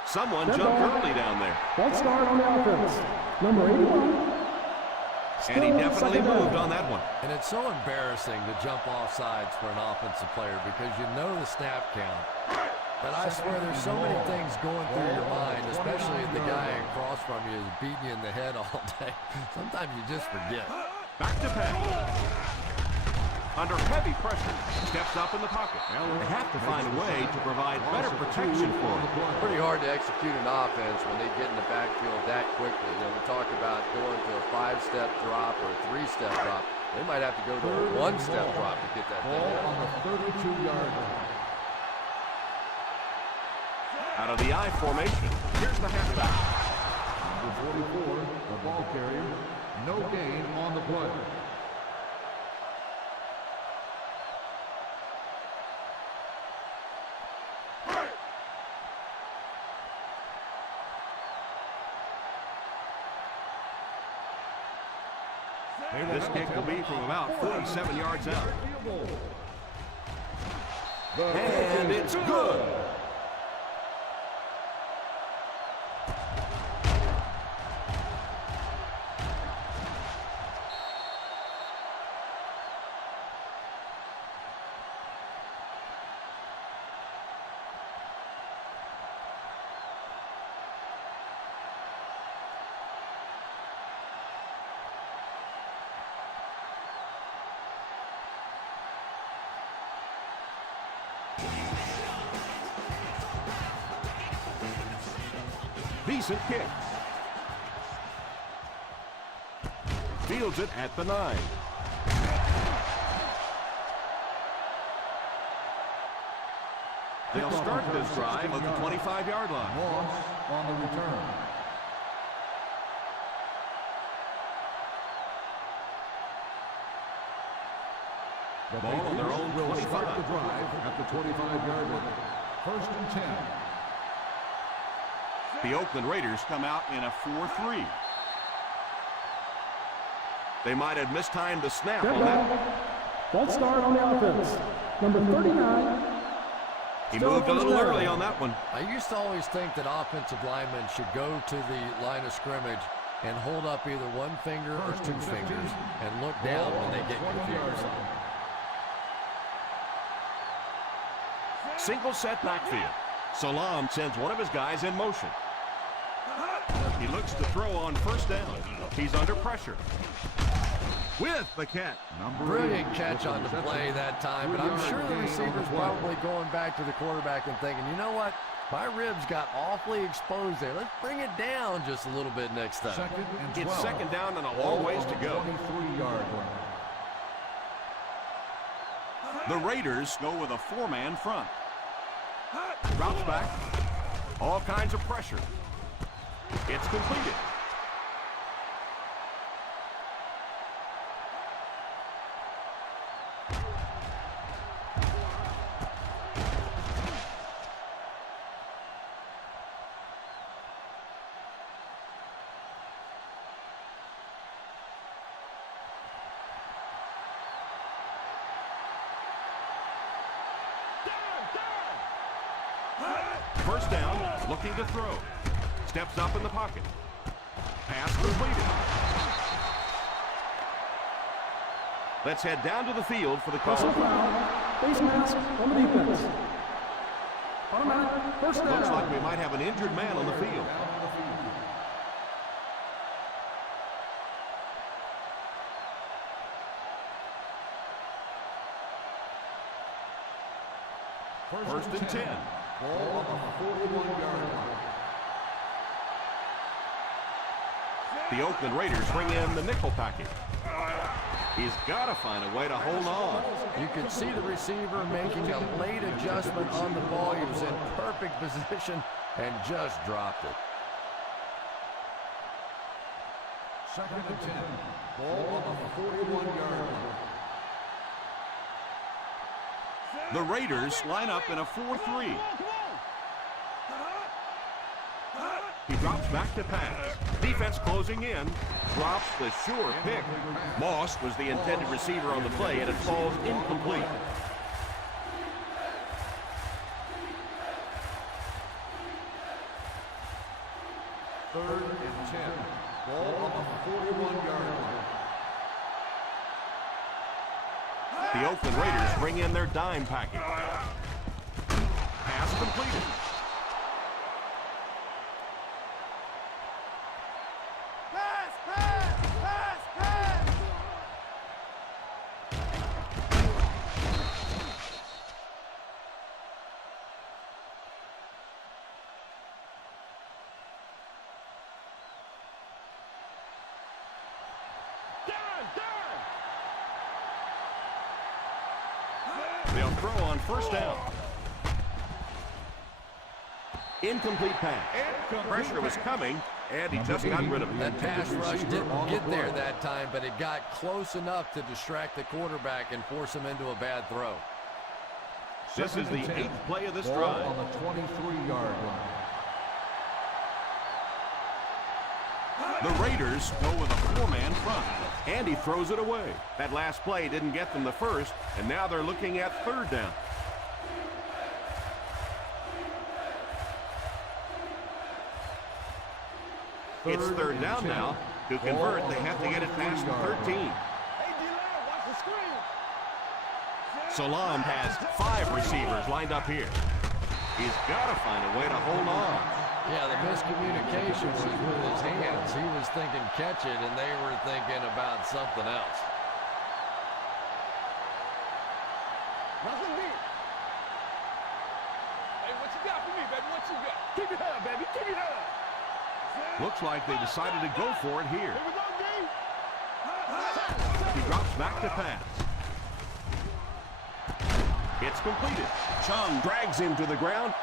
Someone jumped early down there. Let's start on the offense. Number 81. And he definitely moved on that one. And it's so embarrassing to jump off sides for an offensive player because you know the snap count. But I swear there's so many things going through your mind, especially if the guy across from you is beating you in the head all day. Sometimes you just forget. Back to pass. Under heavy pressure, steps up in the pocket. They have to find a way to provide better protection for him. Pretty hard to execute an offense when they get in the backfield that quickly. You know, we talk about going to a 5-step drop or a 3-step drop. They might have to go to a 1-step drop to get that thing Ball out. on the 32-yard line. Out of the I formation, here's the halfback. Number 44, the ball carrier. No gain on the play. This kick will be from about 47 yards out. And it's good. Decent kick. Fields it at the 9. They'll start this drive at the 25-yard line. Loss on the return. The Ball on their own will 25. start the drive at the 25-yard line. First and 10. The Oakland Raiders come out in a 4-3. They might have mistimed the snap on that. Let's start on the offense. Number 39. He moved a little early on that one. I used to always think that offensive linemen should go to the line of scrimmage and hold up either one finger or two fingers and look down when they get confused. Single set backfield. Salam sends one of his guys in motion. He looks to throw on first down. He's under pressure. With the catch. Brilliant catch on the play that time, but I'm sure the receiver's probably going back to the quarterback and thinking, you know what? My ribs got awfully exposed there. Let's bring it down just a little bit next time. It's second down and a long ways to go. The Raiders go with a four-man front. Drops back. All kinds of pressure. It's completed. First down, looking to throw. Steps up in the pocket. Pass completed. Let's head down to the field for the call. Face mask on the defense. Automatic first down. Looks like we might have an injured man on the field. First and 10. Ball on the 41-yard line. The Oakland Raiders bring in the nickel package. He's got to find a way to hold on. You can see the receiver making a late adjustment on the ball. He was in perfect position and just dropped it. Second and 10. Ball on the 41-yard line. The Raiders line up in a 4-3. He drops back to pass. Defense closing in. Drops the sure pick. Moss was the intended receiver on the play, and it falls incomplete. Third and 10. Ball on the 41-yard line. The Oakland Raiders bring in their dime package. Pass completed. They'll throw on first down. Incomplete pass. Pressure was coming, and he just got rid of it. That pass rush didn't get there that time, but it got close enough to distract the quarterback and force him into a bad throw. This is the 8th play of this Ball drive. on the 23-yard line. The Raiders go with a four-man front, and he throws it away. That last play didn't get them the first, and now they're looking at third down. It's third down now. To convert, they have to get it past the 13. Salam has 5 receivers lined up here. He's got to find a way to hold on. Yeah, the miscommunication was with his hands. He was thinking catch it, and they were thinking about something else. Nothing deep. Hey, what you got for me, baby? What you got? Keep it up, baby. Keep it up. Looks like they decided to go for it here. Here we go, D. He drops back to pass. It's completed. Chung drags him to the ground.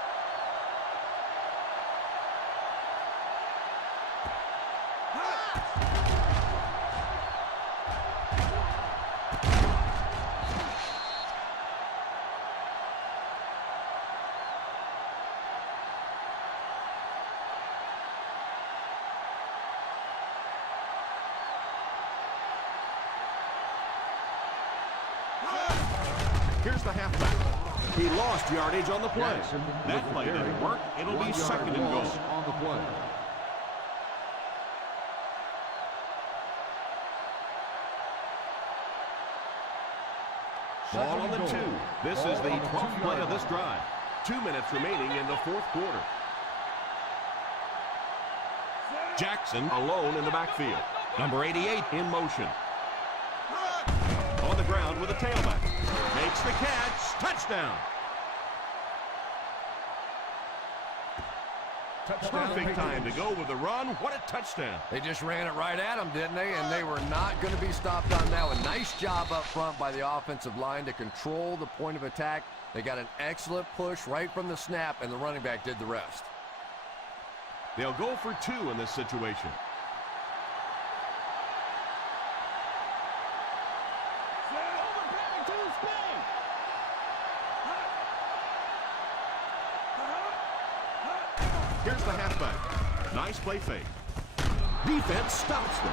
Here's the halfback. He lost yardage on the play. That play didn't work. It'll be second and goal. On the play. Ball on the 2. This is the 12th play of this drive. 2 minutes remaining in the fourth quarter. Jackson alone in the backfield. Number 88 in motion. On the ground with a tailback. Makes the catch. Touchdown. Perfect time to go with the run. What a touchdown. They just ran it right at him, didn't they? And they were not going to be stopped on that one. Nice job up front by the offensive line to control the point of attack. They got an excellent push right from the snap, and the running back did the rest. They'll go for 2 in this situation. Here's the halfback. Nice play fake. Defense stops them.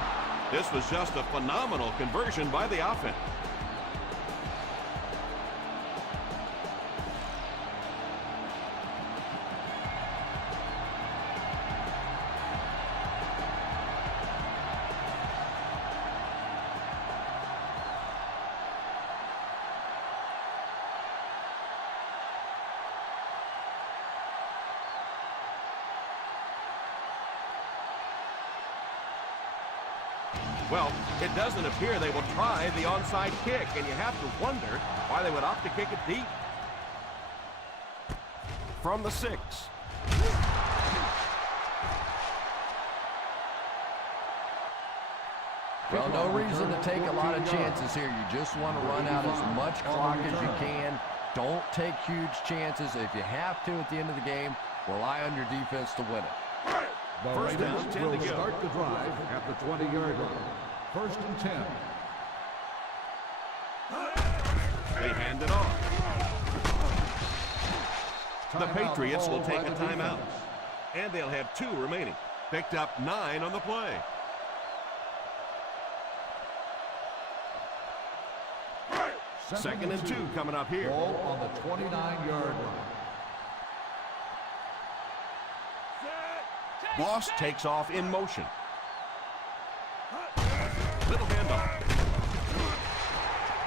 This was just a phenomenal conversion by the offense. Well, it doesn't appear they will try the onside kick, and you have to wonder why they would opt to kick it deep. From the 6. Well, no reason to take a lot of chances here. You just want to run out as much clock as you can. Don't take huge chances. If you have to at the end of the game, rely on your defense to win it. First down, 10 to go. Start the drive at the 20-yard line. First and 10. They hand it off. The Patriots will take a timeout. And they'll have 2 remaining. Picked up 9 on the play. Second and 2 coming up here. Ball on the 29-yard line. Boss takes off in motion. Little handoff.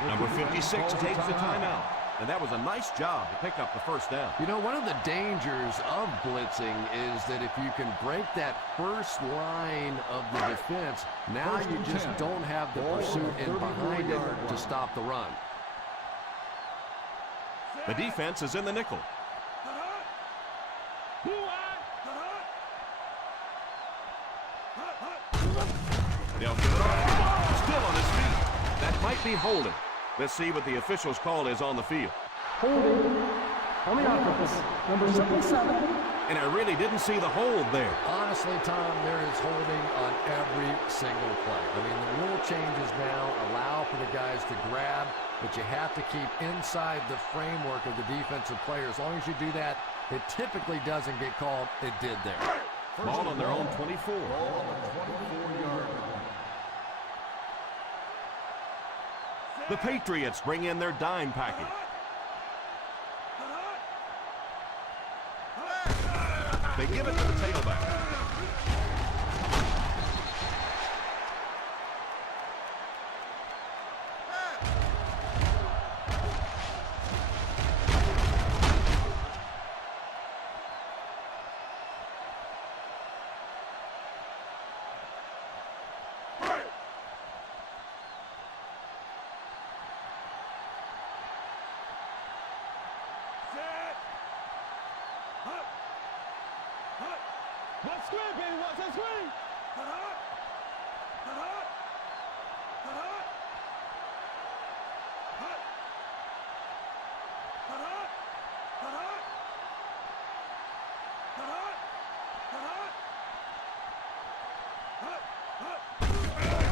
Number 56 takes the timeout. And that was a nice job to pick up the first down. You know, one of the dangers of blitzing is that if you can break that first line of the defense, now you just don't have the pursuit in behind it to stop the run. The defense is in the nickel. They'll get it off. Still on his feet. That might be holding. Let's see what the official's call is on the field. Holding on the offense, number 77. And I really didn't see the hold there. Honestly, Tom, there is holding on every single play. I mean, the rule changes now allow for the guys to grab, but you have to keep inside the framework of the defensive player. As long as you do that, it typically doesn't get called. It did there. Ball on their own 24. Ball on the 24-yard line. The Patriots bring in their dime package. They give it to the tailback. What's screen, baby? What's that screen?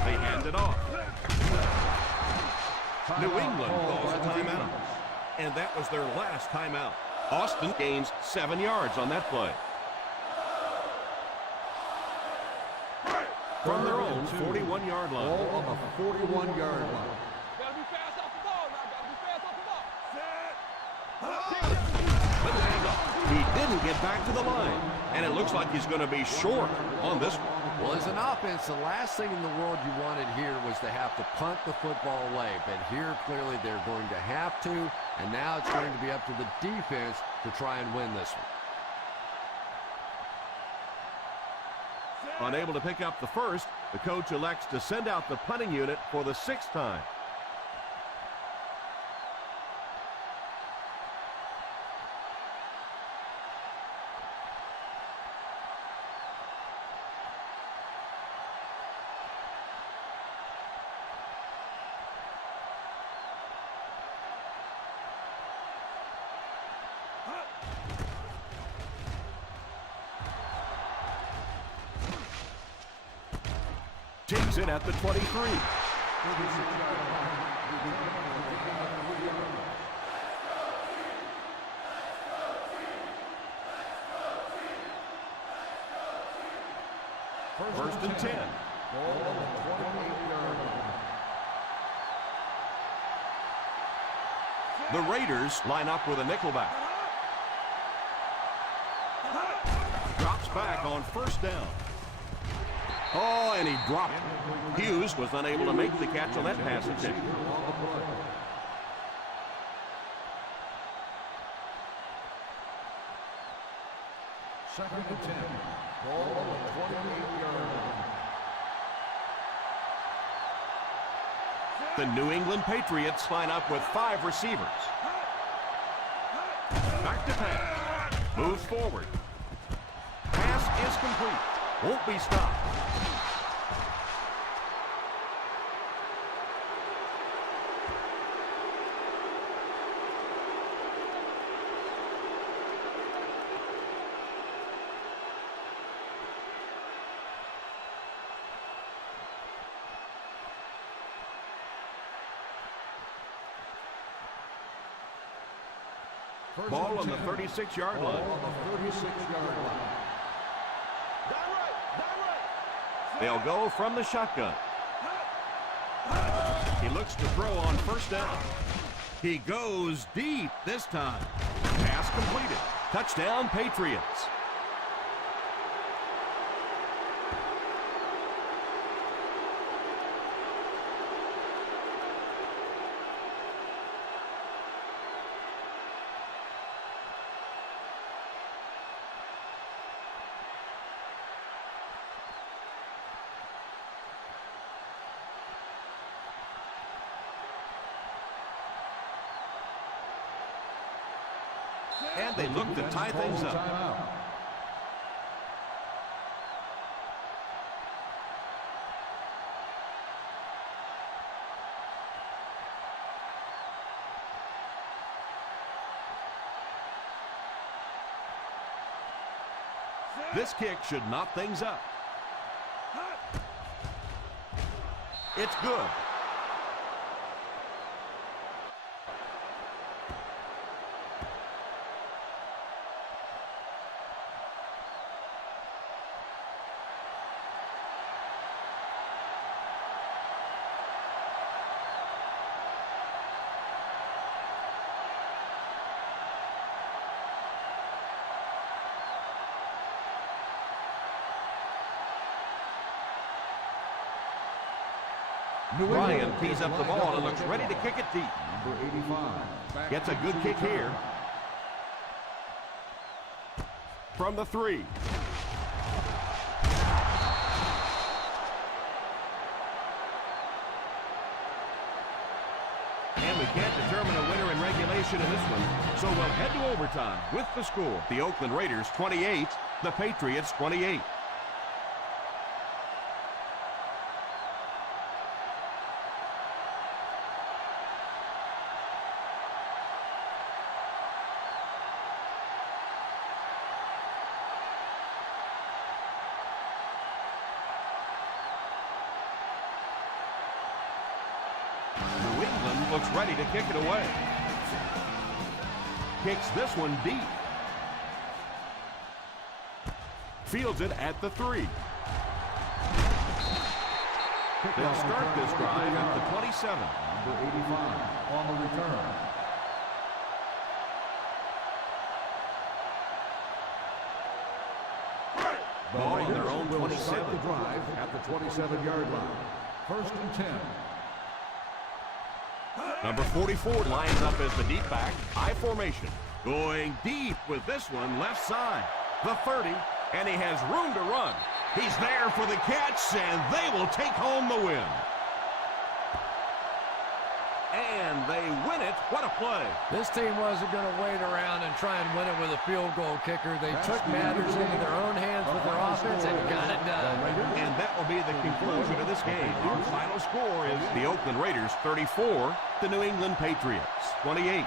They hand it off. New England calls a timeout. And that was their last timeout. Austin gains 7 yards on that play. From their own 41-yard line. Ball on the 41-yard line. Gotta be fast off the ball now. Gotta be fast off the ball. Set. didn't get back to the line. And it looks like he's going to be short on this one. Well, as an offense, the last thing in the world you wanted here was to have to punt the football away. But here, clearly, they're going to have to. And now it's going to be up to the defense to try and win this one. Unable to pick up the first, the coach elects to send out the punting unit for the 6th time. Takes it at the 23. First and 10. The Raiders line up with a nickelback. Drops back on first down. Oh, and he dropped it. Hughes was unable to make the catch on that pass attempt. Second and 10. Ball on the 28-yard line. The New England Patriots line up with 5 receivers. Back to pass. Moves forward. Pass is complete. Won't be stopped. Ball on the 36-yard line. They'll go from the shotgun. He looks to throw on first down. He goes deep this time. Pass completed. Touchdown, Patriots. And they look to tie things up. This kick should knot things up. It's good. Ryan tees up the ball and looks ready to kick it deep. Number 85. Gets a good kick here. From the 3. And we can't determine a winner in regulation in this one, so we'll head to overtime with the score. The Oakland Raiders 28, the Patriots 28. Looks ready to kick it away. Kicks this one deep. Fields it at the 3. They'll start this drive at the 27. Number 85 on the return. Ball on their Raiders own will 27. start the drive at the 27-yard line. 1st and 10. Number 44 lines up as the deep back. I formation. Going deep with this one left side. The 30, and he has room to run. He's there for the catch, and they will take home the win. And they win it. What a play. This team wasn't going to wait around and try and win it with a field goal kicker. They took matters into their own hands with their offense and got it done. And that will be the conclusion of this game. Our final score is the Oakland Raiders 34, the New England Patriots 28.